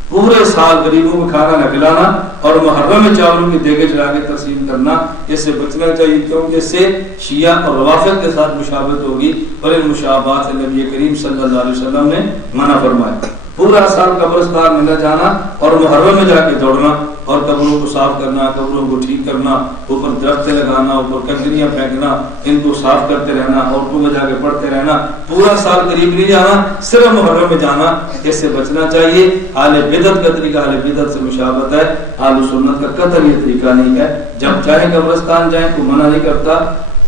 پورے سال غریبوں کو کھانا نہ کھلانا اور محرم میں چاولوں کی دیگیں چڑھا کے تقسیم کرنا، اس سے بچنا چاہیے، کیونکہ اس سے شیعہ اور روافض کے ساتھ مشابہت ہوگی، اور ان مشابہات سے نبی کریم صلی اللہ علیہ وسلم نے منع فرمایا۔ پورا سال قبرستان میں نہ جانا اور محرم میں جا کے دوڑنا اور قبروں کو صاف کرنا، قبروں کو ٹھیک کرنا، اوپر درخت لگانا، اوپر کنکریاں پھینکنا، ان کو صاف کرتے رہنا، عورتوں میں جا کے پڑھتے رہنا، پورا سال قریب نہیں جانا، صرف محرم میں جانا، اس سے بچنا چاہیے۔ اہل بدعت کا طریقہ اہل بدعت سے مشابہت ہے، اہل سنت کا قطعی یہ طریقہ نہیں ہے۔ جب چاہے قبرستان جائیں، کوئی منع نہیں کرتا،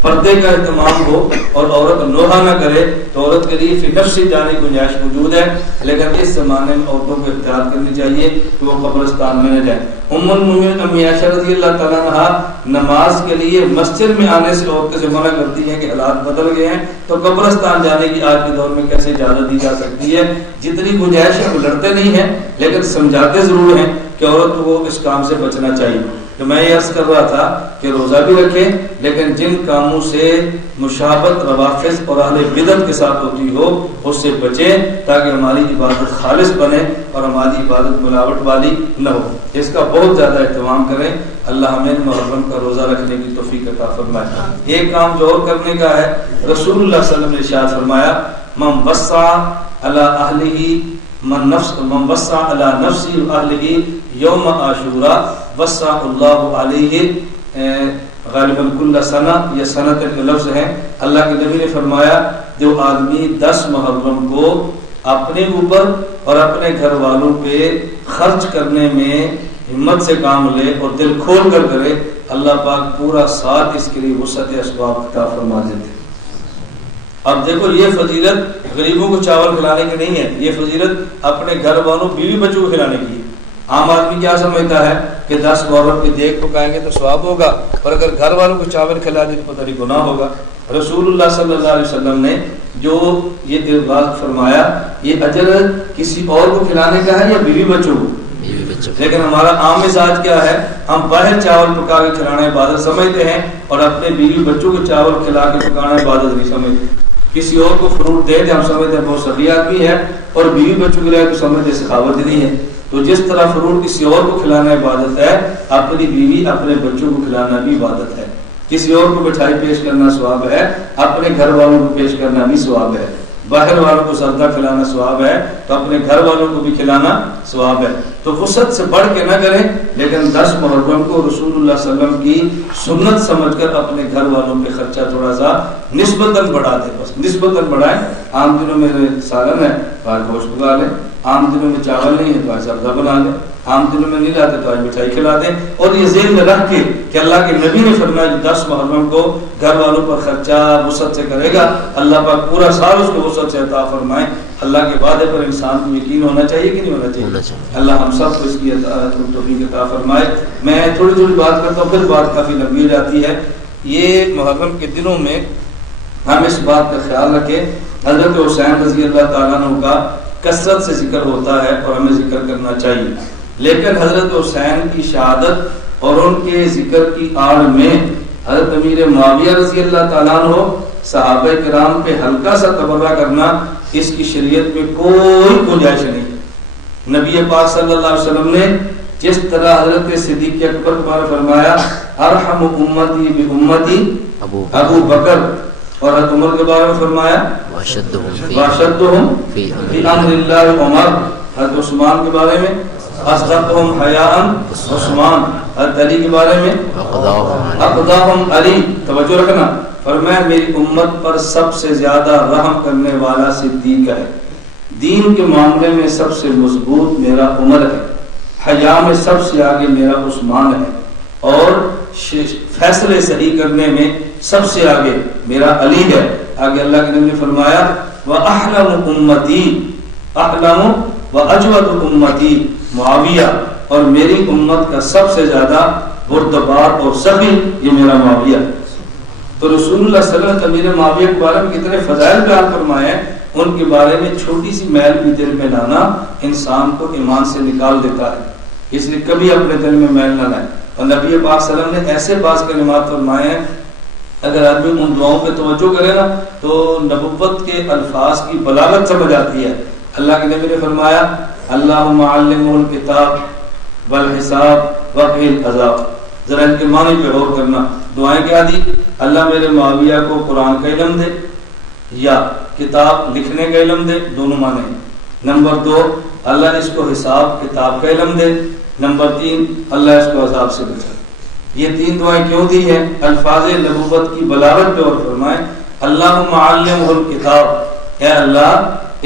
پردے کا اہتمام ہو اور عورت نوحہ نہ کرے تو عورت کے لیے فی نفسی جانے کی گنجائش موجود ہے، لیکن اس زمانے میں عورتوں کو احتیاط کرنی چاہیے کہ وہ قبرستان میں نہ جائیں۔ ام المؤمنین امی عائشہ رضی اللہ تعالیٰ عنہا نماز کے لیے مسجد میں آنے سے عورتوں سے منع کرتی ہیں کہ حالات بدل گئے ہیں، تو قبرستان جانے کی آج کے دور میں کیسے اجازت دی جا سکتی ہے؟ جتنی گنجائش ہے وہ لڑتے نہیں ہیں لیکن سمجھاتے ضرور ہیں کہ عورت کو اس کام سے بچنا چاہیے۔ تو میں یہ عرض کر رہا تھا کہ روزہ بھی رکھیں لیکن جن کاموں سے مشابہت روافض اور اہل بدعت کے ساتھ ہوتی ہو اس سے بچیں تاکہ ہماری عبادت خالص بنے اور ہماری عبادت ملاوٹ والی نہ ہو۔ اس کا بہت زیادہ اہتمام کریں۔ اللہ ہمیں محرم کا روزہ رکھنے کی توفیق عطا فرمائے۔ ایک کام جو اور کرنے کا ہے، رسول اللہ صلی اللہ علیہ وسلم نے ارشاد فرمایا من وسع علی اہلہ من وسع علی نفسہ واہلہ یوم عاشوراء وسع اللہ علیہ غالباً کل سنہ، یہ سنت کے لفظ ہیں۔ اللہ کے نبی نے فرمایا جو آدمی 10 محرم کو اپنے اوپر اور اپنے گھر والوں پہ خرچ کرنے میں ہمت سے کام لے اور دل کھول کر کرے، اللہ پاک پورا سال اس کے لیے وسعت اسباب عطا فرما دیتے۔ اب دیکھو یہ فضیلت غریبوں کو چاول کھلانے کی نہیں ہے، یہ فضیلت اپنے گھر والوں بیوی بچوں کو کھلانے کی ہے۔ عام آدمی کیا سمجھتا ہے کہ 10 محرم کی دیگ پکائیں گے تو ثواب ہوگا، اور اگر گھر والوں کو چاول کھلا دیں تو پتہ نہیں گناہ ہوگا۔ رسول اللہ صلی اللہ علیہ وسلم نے جو یہ بات فرمایا یہ اجر کسی اور کو کھلانے کا ہے یا بیوی بچوں کو؟ لیکن ہمارا عام مزاج کیا ہے، ہم باہر چاول پکا کے کھلانا عبادت سمجھتے ہیں اور اپنے بیوی بچوں کو چاول کھلا کے پکانا عبادت نہیں سمجھتے۔ کسی اور کو فروٹ دے دے ہم سمجھتے ہیں بہت سخی آدمی ہے، اور بیوی بچوں کے لیے تو سمجھتے سخاوت ہی نہیں ہے۔ تو جس طرح فروٹ کسی اور کو کھلانا عبادت ہے، اپنی بیوی اپنے بچوں کو کھلانا بھی عبادت ہے۔ کسی اور کو مٹھائی پیش کرنا ثواب ہے، اپنے گھر والوں کو پیش کرنا بھی ثواب ہے۔ باہر والوں کو سردہ کھلانا ثواب ہے تو اپنے گھر والوں کو بھی کھلانا ثواب ہے۔ تو وسعت سے بڑھ کے نہ کریں، لیکن 10 محرم کو رسول اللہ صلی اللہ علیہ وسلم کی سنت سمجھ کر اپنے گھر والوں پہ خرچہ تھوڑا سا نسبتاً بڑھا دیں، بس نسبتاً بڑھائیں۔ عام دنوں میں سالن ہے تو آج گوشت بنا لیں، عام دنوں میں چاول نہیں ہے تو آج سبزہ بنا لیں، عام دنوں میں نہیں لاتے تو آج مٹھائی کھلا دیں، اور یہ ذہن میں رکھ کے کہ اللہ کے نبی نے فرمایا 10 محرم کو گھر والوں پر خرچہ وسعت سے کرے گا، اللہ پاک پورا سال اس کو وسعت سے عطا فرمائے۔ اللہ کے وعدے پر انسان کو یقین ہونا چاہیے کہ نہیں ہونا چاہیے؟ اللہ ہم سب کو اس کی توفیق عطا فرمائے۔ میں تھوڑی تھوڑی بات کرتا ہوں، پھر بات کافی لمبی ہو جاتی ہے۔ یہ محرم کے دنوں میں ہم اس بات کا خیال رکھیں، حضرت حسین رضی اللہ تعالیٰ عنہ کا کثرت سے ذکر ہوتا ہے اور ہمیں ذکر کرنا چاہیے، لیکن حضرت حسین کی شہادت اور ان کے ذکر کی آڑ میں حضرت امیر معاویہ رضی اللہ تعالیٰ عنہ صحابہ کرام پہ ہلکا سا تبرہ کرنا اس کی شریعت میں کوئی گنجائش نہیں۔ نبی پاک صلی اللہ علیہ وسلم نے جس طرح حضرت صدیق اکبر کے بارے فرمایا ارحم امتی بامتی ابو بکر، اور حضرت عمر کے بارے میں فرمایا واشدہم فی امر اللہ عمر، حضرت عثمان کے بارے میں اصدقہم حیاء عثمان، حضرت علی کے بارے میں اقداہم علی۔ توجہ رکھنا، فرمایا میری امت پر سب سے زیادہ رحم کرنے والا صدیق ہے، دین کے معاملے میں سب سے مضبوط میرا عمر ہے، حیا میں سب سے آگے میرا عثمان ہے، اور فیصلے صحیح کرنے میں سب سے آگے میرا علی ہے۔ آگے اللہ کے نبی نے فرمایا وَأَحْلَمُ أُمَّتِي أَحْلَمُ وَأَجْوَدُ أُمَّتِي معاویہ، اور میری امت کا سب سے زیادہ بردبار اور سخی یہ میرا معاویہ ہے۔ تو رسول اللہ صلی اللہ علیہ وسلم امیر معاویہ کے بارے میں کتنے فضائل بیان فرمائے ہیں، ان کے بارے میں چھوٹی سی میل بھی دل میں لانا انسان کو ایمان سے نکال دیتا ہے، اس لیے کبھی اپنے دل میں میل نہ لائیں۔ اور نبی پاک صلی اللہ علیہ وسلم نے ایسے بعض کلمات فرمائے ہیں، اگر آدمی ان دعاؤں پہ توجہ کرے نا تو نبوت کے الفاظ کی بلاغت سمجھ آتی ہے۔ اللہ کے نبی نے فرمایا اللہم علمہ الکتاب والحساب وقہ العذاب، ذرا ان کے معنی پہ غور کرنا۔ دعائیں کیا دی؟ اللہ میرے معاویہ کو قرآن کا علم دے یا کتاب لکھنے کا علم دے، دونوں معنی۔ نمبر 2 اللہ اس کو حساب کتاب کا علم دے۔ نمبر 3 اللہ اس کو عذاب سے بچائے۔ یہ 3 دعائیں کیوں دی ہیں؟ الفاظ نبوت کی بلاغت پہ اور فرمائے اللہم علمہ الکتاب، اے اللہ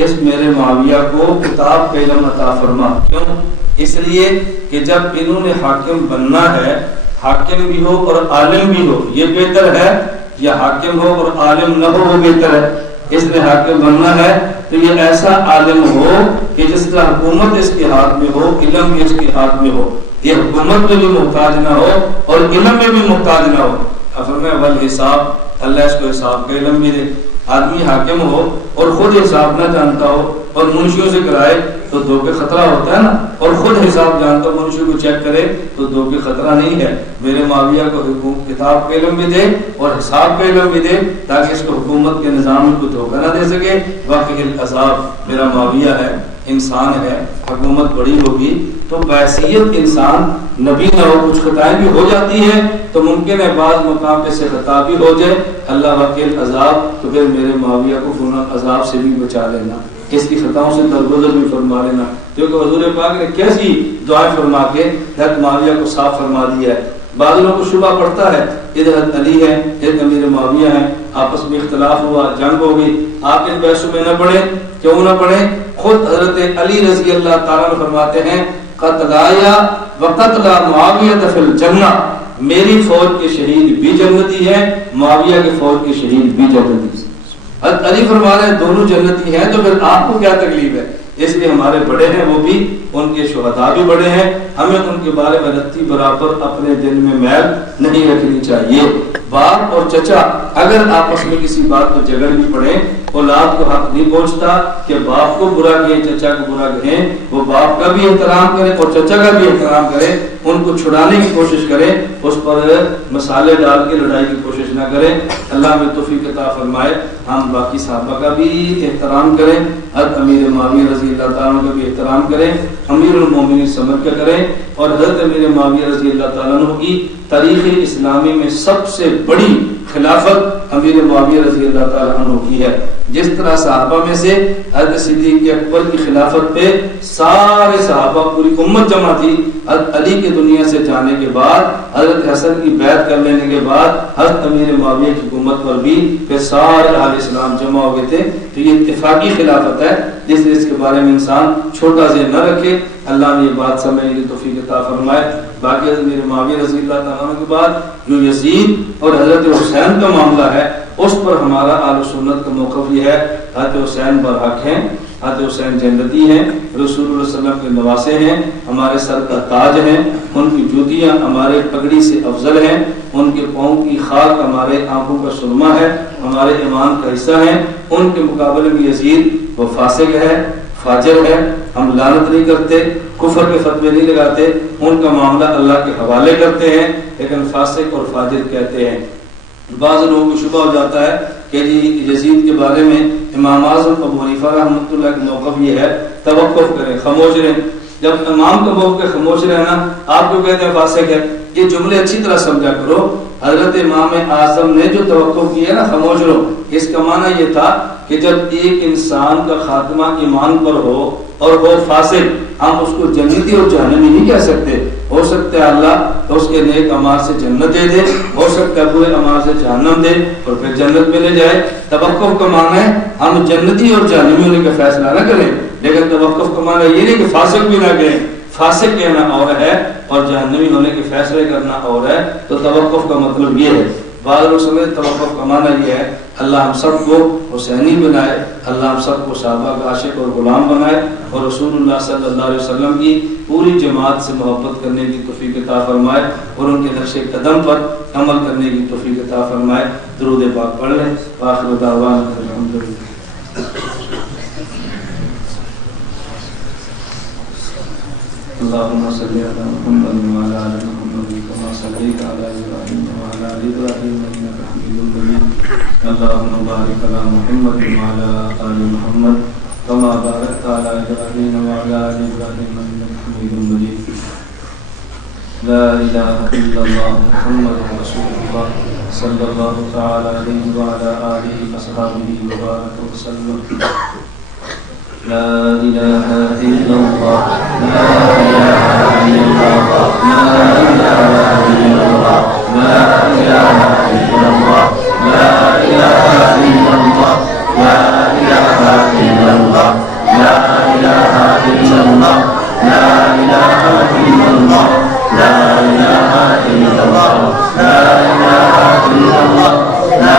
اس میرے معاویہ کو کتاب کا علم عطا فرما۔ کیوں؟ اس لیے کہ جب انہوں نے حاکم بننا ہے، حاکم بھی ہو اور عالم بھی ہو، یہ بہتر ہے یا حاکم ہو اور عالم نہ ہو وہ بہتر ہے؟ اس نے حاکم بننا ہے تو یہ ایسا عالم ہو کہ جس طرح حکومت اس کے ہاتھ میں ہو، علم بھی اس کے ہاتھ میں ہو، یہ حکومت میں بھی محتاج نہ ہو اور علم میں بھی محتاج نہ ہو۔ فرمایا والحساب، اللہ اس کو حساب کا علم بھی دے۔ آدمی حاکم ہو اور خود حساب نہ جانتا ہو اور منشیوں سے کرائے تو دو کے خطرہ ہوتا ہے نا، اور خود حساب جانتا ہو منشیوں کو چیک کرے تو دو کے خطرہ نہیں ہے۔ میرے معاویہ کو کتاب کا علم بھی دے اور حساب کا علم بھی دے تاکہ اس کو حکومت کے نظام میں کوئی دھوکہ نہ دے سکے۔ واقعی العذاب میرا معاویہ ہے، انسان ہے، حکومت بڑی ہوگی تو بحیثیت انسان نبی نہ ہو، کچھ خطائیں بھی ہو جاتی ہے تو ممکن ہے بعض مقام پہ سے خطا بھی ہو جائے، اللہ وکیل عذاب، تو پھر میرے معاویہ کو فوراً عذاب سے بھی بچا لینا، اس کی خطاؤں سے درگزر بھی فرما لینا، کیونکہ حضور پاک نے کیسی دعائیں فرما کے حضرت معاویہ کو صاف فرما دیا ہے۔ بعض لوگوں کو شبہ پڑتا ہے ادھر حضرت علی ہے ادھر امیر معاویہ ہیں، آپس میں اختلاف ہوا، جنگ ہو گئی، آپ ان بحثوں میں نہ پڑے، کیوں نہ پڑے؟ خود حضرت علی رضی اللہ تعالیٰ عنہ فرماتے ہیں قتلایا وقتل معاویہ فی الجنہ، میری فوج کے شہید بھی جنتی ہے، معاویہ کے فوج کے شہید بھی جنتی ہے۔ حضرت علی فرما رہے ہیں دونوں جنتی ہیں تو پھر آپ کو کیا تکلیف ہے؟ اس لیے ہمارے بڑے ہیں وہ بھی، ان کے شہداء بھی بڑے ہیں، ہمیں ان کے بارے میں رتی برابر اپنے دل میں میل نہیں رکھنی چاہیے۔ باپ اور چچا اگر آپس میں کسی بات پر جھگڑ بھی پڑے، اولاد کو حق نہیں پہنچتا کہ باپ کو برا کہیں چچا کو برا کہیں، وہ باپ کا بھی احترام کرے اور چچا کا بھی احترام کرے، ان کو چھڑانے کی کوشش کرے، اس پر مسالے ڈال کے لڑائی کی کوشش نہ کرے۔ اللہ میں توفیق عطا فرمائے ہم باقی صحابہ کا بھی احترام کریں، حضرت امیر معاویہ رضی اللہ تعالیٰ عنہ کا بھی احترام کریں، امیر المومنین سمجھ کے کریں، اور حضرت امیر معاویہ رضی اللہ تعالیٰ عنہ کی تاریخ اسلامی میں سب سے بڑی خلافت امیر معاویہ رضی اللہ تعالیٰ عنہ کی ہے۔ جس طرح صحابہ میں سے حضرت صدیق اکبر کی خلافت پہ سارے صحابہ پوری امت جمع تھی، حضرت علی کی دنیا سے جانے کے بعد، حضرت حسن کی بیعت کر لینے کے بعد حضرت امیر معاویہ کی حکومت پر بھی پھر سارے اہل اسلام جمع ہو گئے تھے۔ تو یہ اتفاقی خلافت ہے، اس کے بارے میں انسان چھوٹا ذہن نہ رکھے۔ اللہ نے یہ بات سمجھنے کی توفیق عطا فرمائے۔ باقی حضرت معاویہ رضی اللہ تعالیٰ عنہ کے بعد جو یزید اور حضرت حسین کا معاملہ ہے اس پر ہمارا اہل سنت کا موقف یہ ہے، حضرت حسین برحق ہیں، حضرت حسین جنتی ہیں، رسول اللہ صلی اللہ علیہ وسلم کے نواسے ہیں، ہمارے سر کا تاج ہیں، ان کی جوتیاں ہمارے پگڑی سے افضل ہیں، ان کے پاؤں کی خاک ہمارے آنکھوں کا سرما ہے، ہمارے ایمان کا حصہ ہیں۔ ان کے مقابلے میں یزید وہ فاسق ہے، فاجر ہے، ہم لعنت نہیں کرتے، کفر کے فتوے نہیں لگاتے، ان کا معاملہ اللہ کے حوالے کرتے ہیں، لیکن فاسق اور فاجر کہتے ہیں۔ بعض لوگوں کو شبہ ہو جاتا ہے کہ جی یزید کے بارے میں امام اعظم ابو حنیفہ رحمۃ اللہ کا موقف یہ ہے توقف کریں، خاموش رہیں۔ جب امام کا موقف خاموش رہنا آپ کو کہتے ہیں فاسق ہے، یہ جملے اچھی طرح سمجھا کرو۔ حضرت امام اعظم نے جو توقف کیا نا خاموش رہو، اس کا معنی یہ تھا کہ جب ایک انسان کا خاتمہ ایمان پر ہو اور وہ فاسق، ہم اس کو جنتی اور جہنمی نہیں کہہ سکتے۔ ہو سکتا ہے اللہ اس کے نیک اعمال سے جنت دے دے، ہو سکتا ہے برے اعمال سے جہنم دے اور پھر جنت میں لے جائے۔ توقف کا معنی ہے ہم جنتی اور جہنمی ہونے کا فیصلہ نہ کریں، لیکن توقف کا معنی یہ نہیں کہ فاسق بھی نہ کہیں۔ فاسق کہنا اور ہے اور جہنمی ہونے کے فیصلے کرنا اور ہے، تو توقف کا مطلب یہ ہے۔ بعض لوگ سمجھے توقف کا معنی یہ ہے اللہ ہم سب کو حسینی بنائے، اللہ ہم سب کو صحابہ کا عاشق اور غلام بنائے، اور رسول اللہ صلی اللہ علیہ وسلم کی پوری جماعت سے محبت کرنے کی توفیق عطا فرمائے اور ان کے نقش قدم پر عمل کرنے کی توفیق عطا فرمائے۔ درود پاک پڑھ لیں۔ آخر دعوانا الحمدللہ۔ اللهم صل على محمد وعلى ال محمد كما صليت على ابراهيم وعلى ال ابراهيم انك حميد مجيد اللهم بارك على محمد وعلى ال محمد كما باركت على ابراهيم وعلى ال ابراهيم انك حميد مجيد لا اله الا الله محمد رسول الله صلى الله تعالى عليه وعلى اله وصحبه وبارك وسلم لا إله إلا الله لا إله إلا الله لا إله إلا الله لا إله إلا الله لا إله إلا الله لا إله إلا الله لا إله إلا الله لا إله إلا الله لا إله إلا الله لا إله إلا الله لا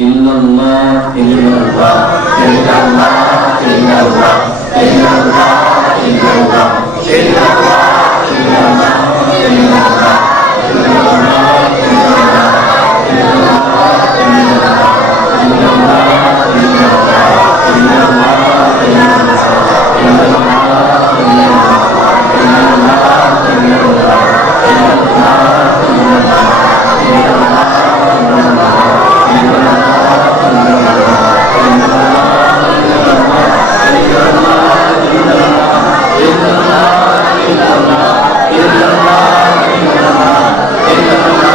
illallah illallah illallah illallah illallah illallah illallah illallah illallah illallah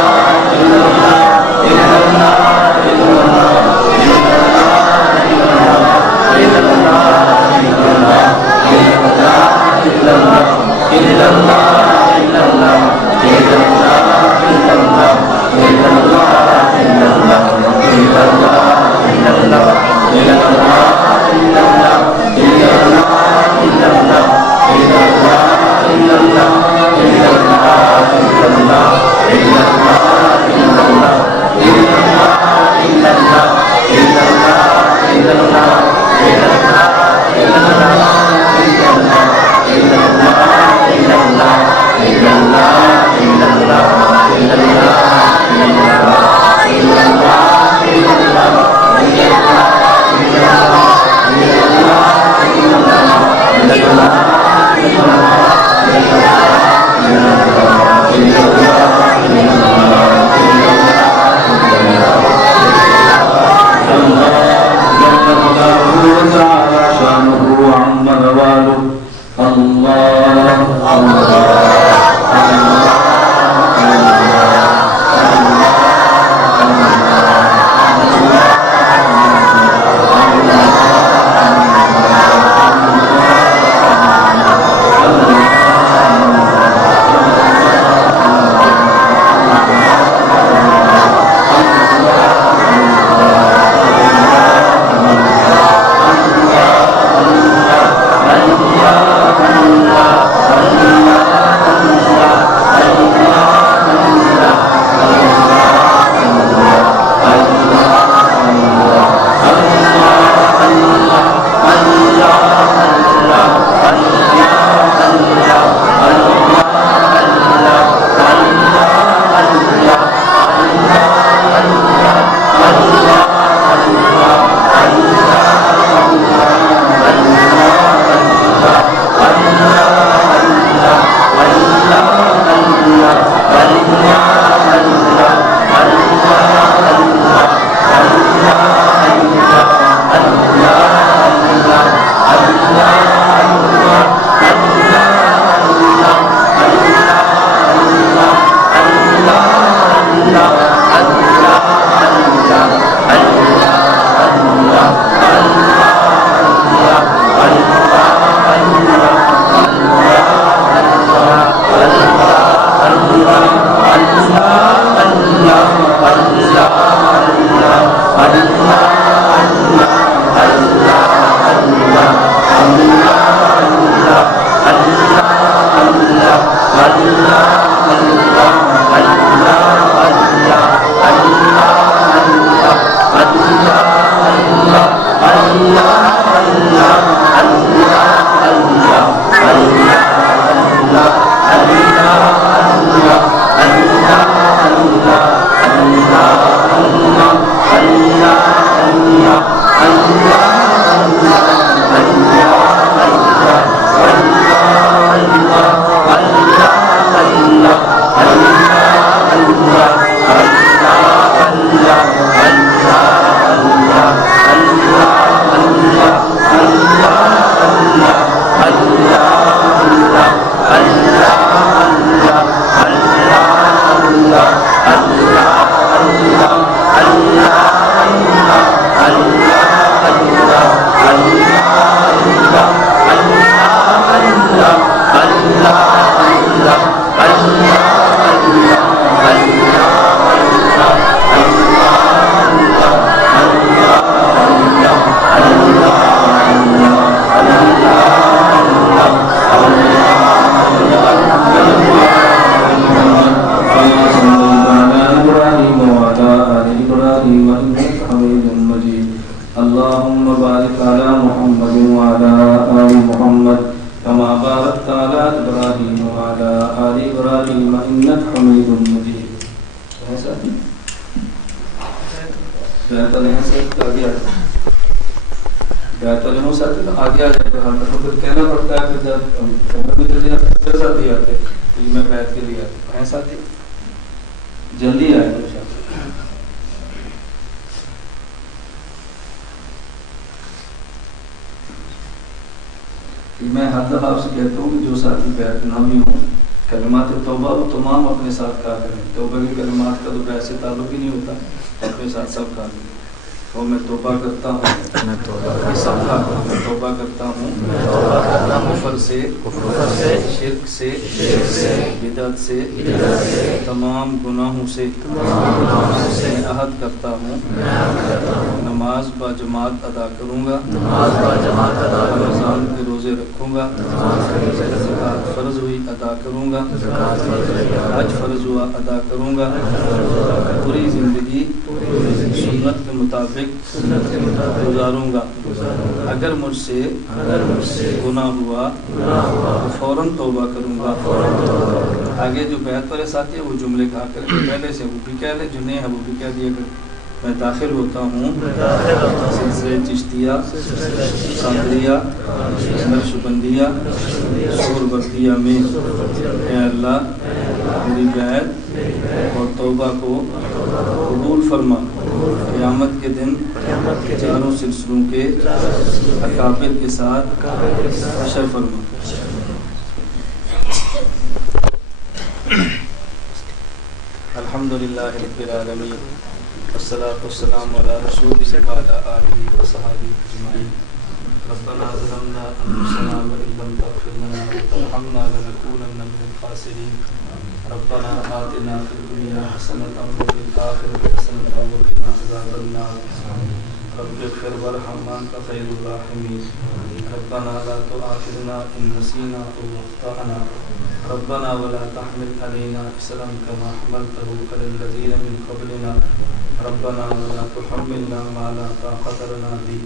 بیت الحم سے آگے آ جائے، بیت الحم سے آتے تو آگے آ جائے تو پھر کہنا پڑتا ہے کہ جب عمر بھی چلے جاتے پھر ساتھی آتے میں بیت کے لیے آتے ہیں ساتھی جلدی آئے ان شاء اللہ۔ میں ہر دفعہ آپ سے کہتا ہوں کہ جو ساتھی بیت نہ بھی ہوں کلمات توبہ وہ تمام اپنے ساتھ کہا کریں۔ توبہ کی کلمات کا تو بیت سے تعلق ہی نہیں ہوتا، اپنے ساتھ سب کہا کریں۔ وہ میں توبہ کرتا ہوں، میں توبہ کرتا ہوں کفر سے، شرک سے، بدعت سے، تمام گناہوں سے میں عہد کرتا ہوں نماز با جماعت ادا کروں گا، رمضان کے روزے رکھوں گا، زکوٰۃ فرض ہوئی ادا کروں گا، حج فرض ہوا ادا کروں گا، پوری زندگی سنت کے مطابق گزاروں گا۔ اگر مجھ سے گناہ ہوا تو فوراً توبہ کروں گا۔ آگے جو بیت والے ساتھی ہیں وہ جملے کہا کریں، پہلے سے وہ بھی کہہ لیں، جو نہیں ہے وہ بھی کہہ دیا کریں۔ میں داخل ہوتا ہوں سلسلہ چشتیہ، قادریہ، نقشبندیہ، سہروردیہ میں۔ اے اللہ میری بیعت اور توبہ کو قبول فرما، قیامت کے دن چاروں سلسلوں کے اکابر کے ساتھ حشر فرما۔ الحمدللہ رب العالمین والصلاة والسلام علی رسولہ وعلی آلہ وصحبہ اجمعین۔ ربنا ظلمنا انفسنا وان لم تغفر لنا وترحمنا لنکونن من الخاسرین۔ ربنا آتنا فی الدنیا حسنۃ وفی الآخرۃ حسنۃ وقنا عذاب النار۔ رب اغفر وارحم وانت خیر الراحمین۔ ربنا لا تؤاخذنا ان نسینا او اخطأنا، ربنا ولا تحمل علينا إصرا كما حملته على الذين من قبلنا، ربنا ولا تحملنا ما لا طاقة لنا به،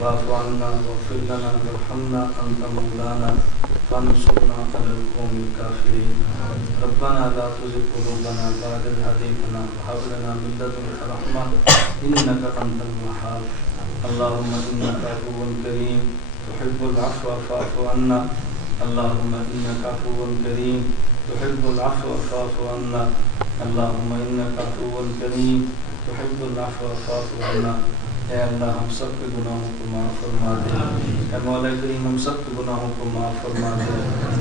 واعف عنا واغفر لنا وارحمنا أنت مولانا فانصرنا على القوم الكافرين۔ ربنا لا تزغ قلوبنا بعد إذ هديتنا وهب لنا من لدنك رحمة إنك أنت الوهاب۔ اللهم إنك عفو كريم تحب العفو فاعف عنا، اللهم إنك عفو كريم تحب العفو فاعف عنا، اللهم إنك عفو كريم تحب العفو فاعف عنا۔ اے اللہ ہم سب کے گناہوں کو معاف فرما دے، اے مولا کریم ہم سب کے گناہوں کو معاف فرما دے،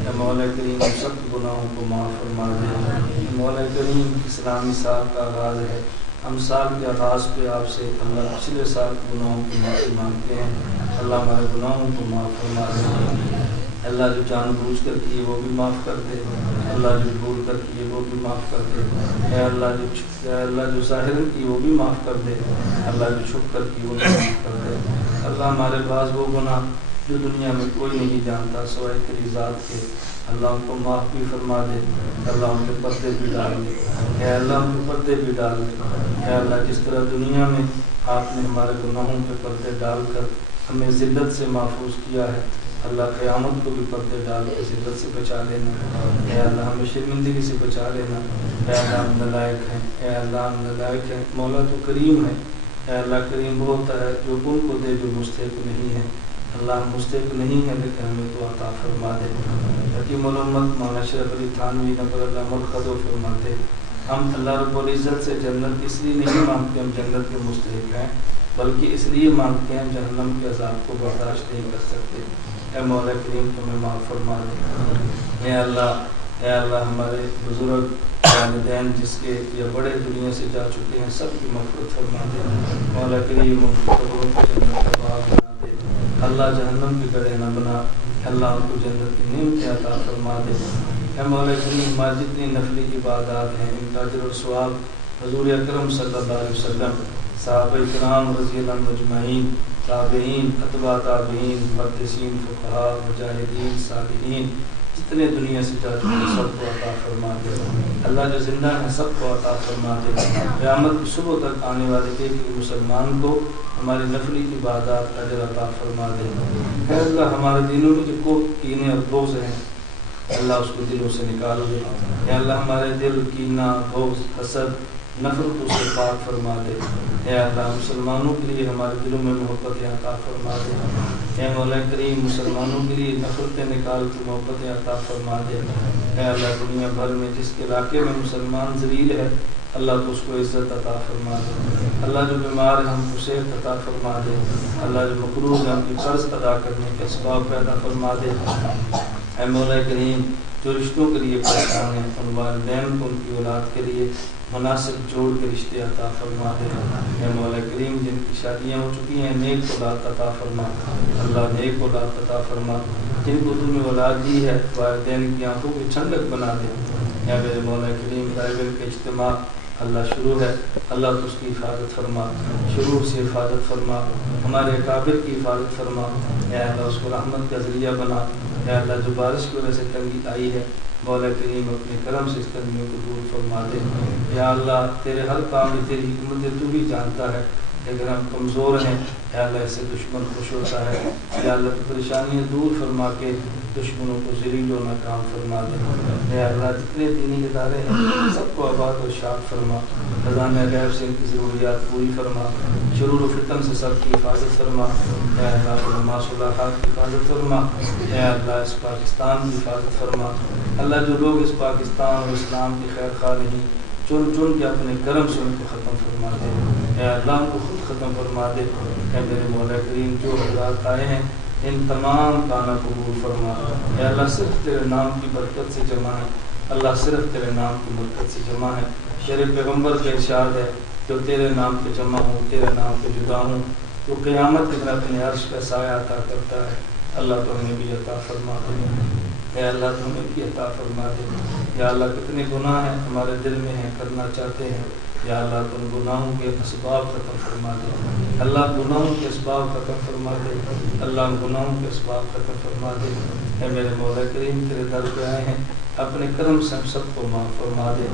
اے مولا کریم ہم سب کے گناہوں کو معاف فرما دے۔ اے مولا کریم اسلامی سال کا آغاز ہے، ہم سال کے آغاز پہ آپ سے اللہ پچھلے سال کے گناہوں کی معافی مانگتے ہیں، اللہ ہمارے گناہوں کو معاف فرما دے۔ اللہ جو جان بوجھ کر کیے وہ بھی معاف کر دے، اللہ جو بھول کر کیے وہ بھی معاف کر دے، اے اللہ جو ظاہر کی وہ بھی معاف کر دے، اللہ جو چھپ کر کی وہ بھی معاف کر دے۔ اللہ ہمارے بعض وہ گناہ جو دنیا میں کوئی نہیں جانتا سوائے تیری ذات کے، اللہ ان کو معاف بھی فرما دے، اللہ ان کے پردے بھی ڈال دے، اے اللہ ان کے پردے بھی ڈال دے۔ اے اللہ جس طرح دنیا میں آپ نے ہمارے گناہوں پہ پردے ڈال کر ہمیں ذلت سے محفوظ کیا ہے، اللہ قیامت کو بھی پردے ڈال کے ذلت سے بچا لینا، اے اللہ ہمیں شرمندگی سے بچا لینا۔ اے اللہ ہم نالائق ہیں، اے اللہ ہم نالائق ہیں، مولا تو کریم ہے، اے اللہ کریم وہ ہوتا ہے جو ان کو دے جو مستحق نہیں ہے، اللہ ہم مستحق نہیں ہے لیکن ہمیں تو عطا فرما دے۔ حکیم الامت مولانا اشرف علی تھانوی نبر اللہ مرخدو فرماتے ہم اللہ رب العزت سے جنت اس لیے نہیں مانگتے ہم جنت کے مستحق ہیں، بلکہ اس لیے مانگتے ہیں جہنم کے عذاب کو برداشت نہیں کر سکتے۔ اے مولا کریم تمہیں معاف فرما دے۔ اے اللہ ہمارے بزرگ والدین جس کے یا بڑے دنیا سے جا چکے ہیں سب کی مغفرت فرما دے۔ مولا کریم ان کو قبروں کو جنت کا باغ بنا دے، اللہ جہنم کی گڑھے نہ بنا، اللہ ان کو جنت کی نعمتیں عطا فرما دے۔ اے مولا کریم ہماری جتنی نفلی عبادات ہیں ان کا اجر و ثواب حضور اکرم صلی اللہ علیہ وسلم، صحابہ کرام رضی اللہ عنہم اجمعین، تابعین، اتباع تابعین، محدثین، فقہاء، مجاہدین، صالحین جتنے دنیا سے جا چکے سب کو عطا فرما دے۔ اللہ جو زندہ ہیں سب کو عطا فرما دے۔ قیامت کی صبح تک آنے والے ایک مسلمان کو ہماری نفلی عبادات اجر عطا فرما دے۔ اے اللہ ہمارے دلوں میں جو کینے اور بغض ہیں اللہ اس کو دلوں سے نکال دے۔ اے اللہ ہمارے دل کینہ، بغض، حسد نفرتوں سے پاک فرما دے۔ اے اللہ مسلمانوں کے لیے ہمارے دلوں میں محبت عطا فرما دے۔ اے مولا کریم مسلمانوں کے لیے نفرتیں نکال کے محبت عطا فرما دے۔ اے اللہ دنیا بھر میں جس کے علاقے میں مسلمان ذلیل ہے اللہ تو اس کو عزت عطا فرما دے۔ اللہ جو بیمار ہے ہم کو صحت عطا فرما دے۔ اللہ جو مقروض ہے ہم کی قرض ادا کرنے کے اسباب پیدا فرما دے۔ اے مولا کریم جو رشتوں کے لیے پریشان ہیں ان والدین کو ان کی اولاد کے لیے مناسب جوڑ کے رشتے عطا فرما دے۔ اے مولا کریم جن کی شادیاں ہو چکی ہیں نیک اولاد عطا فرما، اللہ نیک اولاد عطا فرما۔ جن کو تم نے اولاد دی ہے والدین کی آنکھوں کی ٹھنڈک بنا دے۔ یا میرے مولا کریم طالب کے اجتماع اللہ شروع ہے اللہ تو اس کی حفاظت فرما، شروع سے حفاظت فرما، ہمارے اکابر کی حفاظت فرما۔ اے اللہ اس کو رحمت کا ذریعہ بنا۔ اے اللہ جو بارش کی وجہ سے تنگی آئی ہے مولا کریم اپنے کرم سے اس تنگیوں کو دور فرما دے۔ یا اللہ تیرے ہر کام میں تیری حکمت تو بھی جانتا ہے لیکن ہم کمزور ہیں۔ اے اللہ اس سے دشمن خوش ہوتا ہے۔ یا اللہ تو پریشانیاں دور فرما کے دشمنوں کو ذلیل و ناکام فرما دے۔ اے اللہ جتنے دینی ادارے ہیں سب کو آباد و شاد فرما، خزانہ غیب سے ان کی ضروریات پوری فرما، شرور و فتن سے سب کی حفاظت فرما۔ اے اللہ علماء صلاحات کی حفاظت فرما۔ اے اللہ اس پاکستان کی حفاظت فرما۔ اللہ جو لوگ اس پاکستان اور اسلام کی خیر خواہ نہیں چن چن کے اپنے کرم سے ان کو ختم فرما دے۔ اے اللہ ان کو خود ختم فرما دے۔ اے میرے مولا کریم جو حضرات آئے ہیں ان تمام کانا قبول فرما۔ اے اللہ صرف تیرے نام کی برکت سے جمع ہے، اللہ صرف تیرے نام کی برکت سے جمع ہے۔ تیرے پیغمبر کا ارشاد ہے جو تیرے نام پہ جمع ہوں تیرے نام پہ جدا ہوں تو قیامت کے دن اپنے عرش کا سایہ عطا کرتا ہے۔ اللہ تو ہمیں بھی عطا فرما دے۔ اے اللہ تو ہمیں بھی عطا فرما دے۔ یا اللہ کتنے گناہ ہیں ہمارے دل میں ہیں کرنا چاہتے ہیں، یا اللہ تم گناہوں کے اسباب ختم فرما دے۔ اللہ گناہوں کے اسباب ختم فرما دے۔ اللہ گناہوں کے اسباب ختم فرما دے۔ اے میرے مولا کریم تیرے در پہ آئے ہیں اپنے کرم سے ہم سب کو معاف فرما دے۔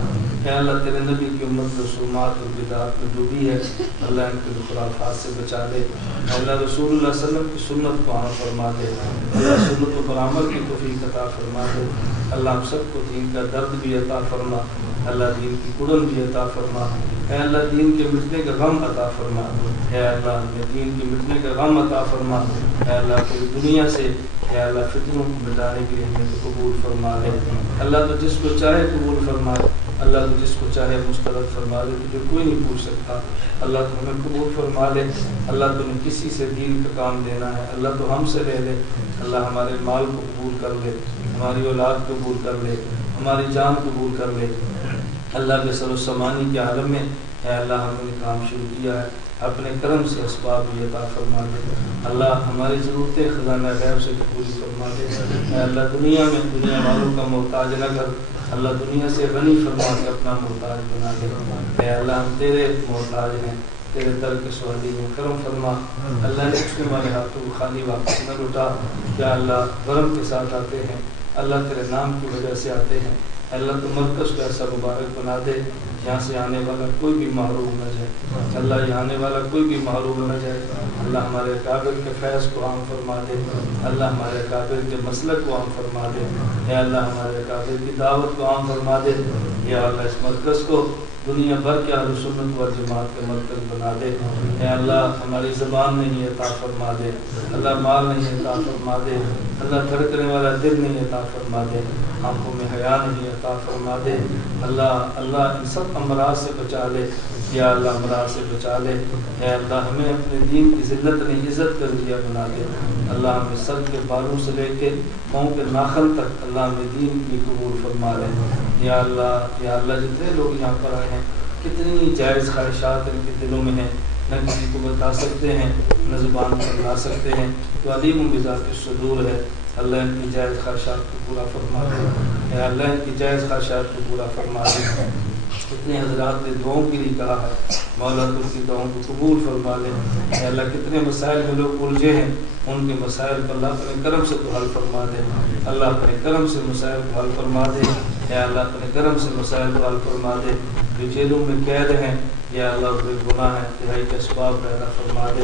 اے اللہ تیرے نبی کی امت رسومات اور بدعات میں جو بھی ہے اللہ ان کے خرافات سے بچا دے۔ اے اللہ رسول اللہ صلی اللہ علیہ وسلم کی سنت کو عام فرما دے۔ اللہ سنت پر عمل کی توفیق عطا فرما دے۔ اللہ ہم سب کو دین کا درد بھی عطا فرما، اللہ دین کی کڑن بھی عطا فرما۔ اے اللہ دین کے مٹنے کا غم عطا فرما۔ اے اللہ ہمیں دین کے مٹنے کا غم عطا فرما۔ اے اللہ پوری دنیا سے اے اللہ فتنوں کو مٹانے کے لیے ہمیں تو قبول فرما لے۔ اللہ تو جس کو چاہے قبول فرما لے، اللہ تو جس کو چاہے مسترد فرما لے، جو کوئی نہیں پوچھ سکتا۔ اللہ تو ہمیں قبول فرما لے۔ اللہ تو نے کسی سے دین کا کام دینا ہے اللہ تو ہم سے لے لے۔ اللہ ہمارے مال کو قبول کر لے، ہماری اولاد قبول کر لے، ہماری جان قبول کر لے۔ اللہ کے سر و سمانی کے عالم میں اے اللہ ہم نے کام شروع کیا ہے اپنے کرم سے اسباب بھی عطا فرما دے۔ اللہ ہماری ضرورتیں خزانہ غیب سے پوری فرما دے۔ اے اللہ دنیا میں دنیا والوں کا محتاج نہ کر، اللہ دنیا سے غنی فرما کے اپنا محتاج بنا دے۔ اے اللہ ہم تیرے محتاج ہیں، تیرے در کے سوالی میں کرم فرما۔ اللہ نے اس ہمارے ہاتھوں کو خالی واپس نہ لوٹا۔ یا اللہ غرم کے ساتھ آتے ہیں، اللہ تیرے نام کی وجہ سے آتے ہیں۔ اللہ تو مرکز کو ایسا مبارک بنا دے یہاں سے آنے والا کوئی بھی محروم نہ جائے۔ اللہ یہاں آنے والا کوئی بھی محروم نہ جائے۔ اللہ ہمارے اکابر کے فیض کو عام فرما دے۔ اللہ ہمارے اکابر کے مسلک کو عام فرما دے۔ اے اللہ ہمارے اکابر کی دعوت کو عام فرما دے۔ یا اللہ اس مرکز کو دنیا بھر کے اہل سنت و جماعت کے مرکز بنا دے۔ اے اللہ ہماری زبان نہیں عطا فرما دے، اللہ مال نہیں عطا فرما دے، اللہ دھڑکنے والا دل نہیں عطا فرما دے، آنکھوں میں حیا نہیں عطا فرما دے۔ اللہ ان سب امراض سے بچا لے۔ یا اللہ امراض سے بچا لے۔ اے اللہ ہمیں اپنے دین کی ذلت نہیں عزت کا ذریعہ بنا دے۔ اللہ ہمیں سر کے بالوں سے لے کے پاؤں کے ناخن تک اللہ ہمیں دین کی قبول فرما لے۔ یا اللہ جتنے لوگ یہاں پر آئے ہیں کتنی جائز خواہشات ان کے دلوں میں ہیں، نہ کسی کو بتا سکتے ہیں نہ زبان پر لا سکتے ہیں، تو علیم بذات الصدور ہے۔ اللہ ان کی جائز خواہشات کو پورا فرما دے۔ اے اللہ ان کی جائز خواہشات کو پورا فرما دے۔ کتنے حضرات نے دعاؤں کے لیے کہا ہے مولا تو ان کی دعاؤں کو قبول فرما لے۔ اے اللہ کتنے مسائل میں لوگ الجھے ہیں ان کے مسائل کو اللہ اپنے کرم سے تو حل فرما دے۔ اللہ اپنے کرم سے مسائل کو حل فرما دے۔ اے اللہ اپنے کرم سے مسائل کو حل فرما دے۔ جو جیلوں میں قید ہیں یا اللہ بے گناہ ہے تہائی کے اسباب پیدا فرما دے۔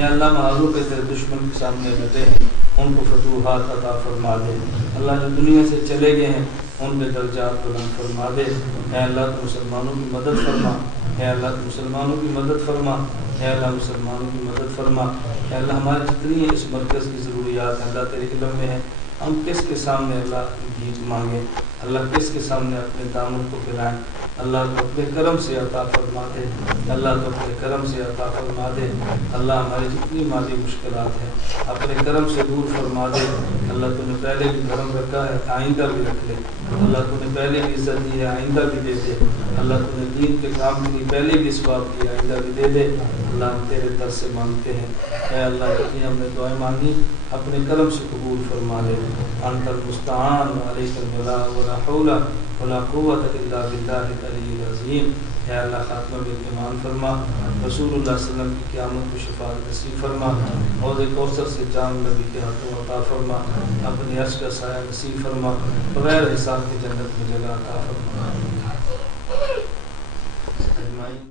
اے اللہ معذور کے تیرے دشمن کے سامنے بیٹھے ہیں ان کو فتوحات عطا فرما دے۔ اللہ جو دنیا سے چلے گئے ہیں ان پہ درجات بلند فرما دے۔ اے اللہ تو مسلمانوں کی مدد فرما، اے اللہ تو مسلمانوں کی مدد فرما، اے اللہ مسلمانوں کی مدد فرما۔ اے اللہ ہماری جتنی اس مرکز کی ضروریات ہیں اللہ تیرے علم میں ہے، ہم کس کے سامنے اللہ بھیک مانگیں، اللہ کس کے سامنے اپنے دامن کو پھیلائیں۔ اللہ تو اپنے کرم سے عطا فرما دے، اللہ تو اپنے کرم سے عطا فرما دے۔ اللہ ہماری جتنی مالی مشکلات ہیں اپنے کرم سے دور فرما دے۔ اللہ تو نے پہلے بھی کرم رکھا ہے، آئندہ بھی رکھ لے۔ اللہ تو نے پہلے بھی عزت دی ہے، آئندہ بھی دے دے۔ اللہ تو نے دین کے کام کے لیے پہلے بھی اسباب دی، آئندہ بھی دے دے۔ اللہ ہم تیرے در سے مانگتے ہیں، اے اللہ جتنی ہم نے دعائیں مانگی اپنے کرم سے قبول فرما لے۔ انت المستعان علیک البلاء ولا حول ولا قوت الا باللہ العلی العظیم۔ اے اللہ خاتمہ بالایمان فرما، رسول اللہ صلی اللہ علیہ وسلم کی قیامت کو شفاعت نصیب فرما، حوض کوثر سے جام نبی کے ہاتھوں عطا فرما، اپنی عرش کا سایہ نصیب فرما، بغیر حساب کے جنت میں جگہ عطا فرما۔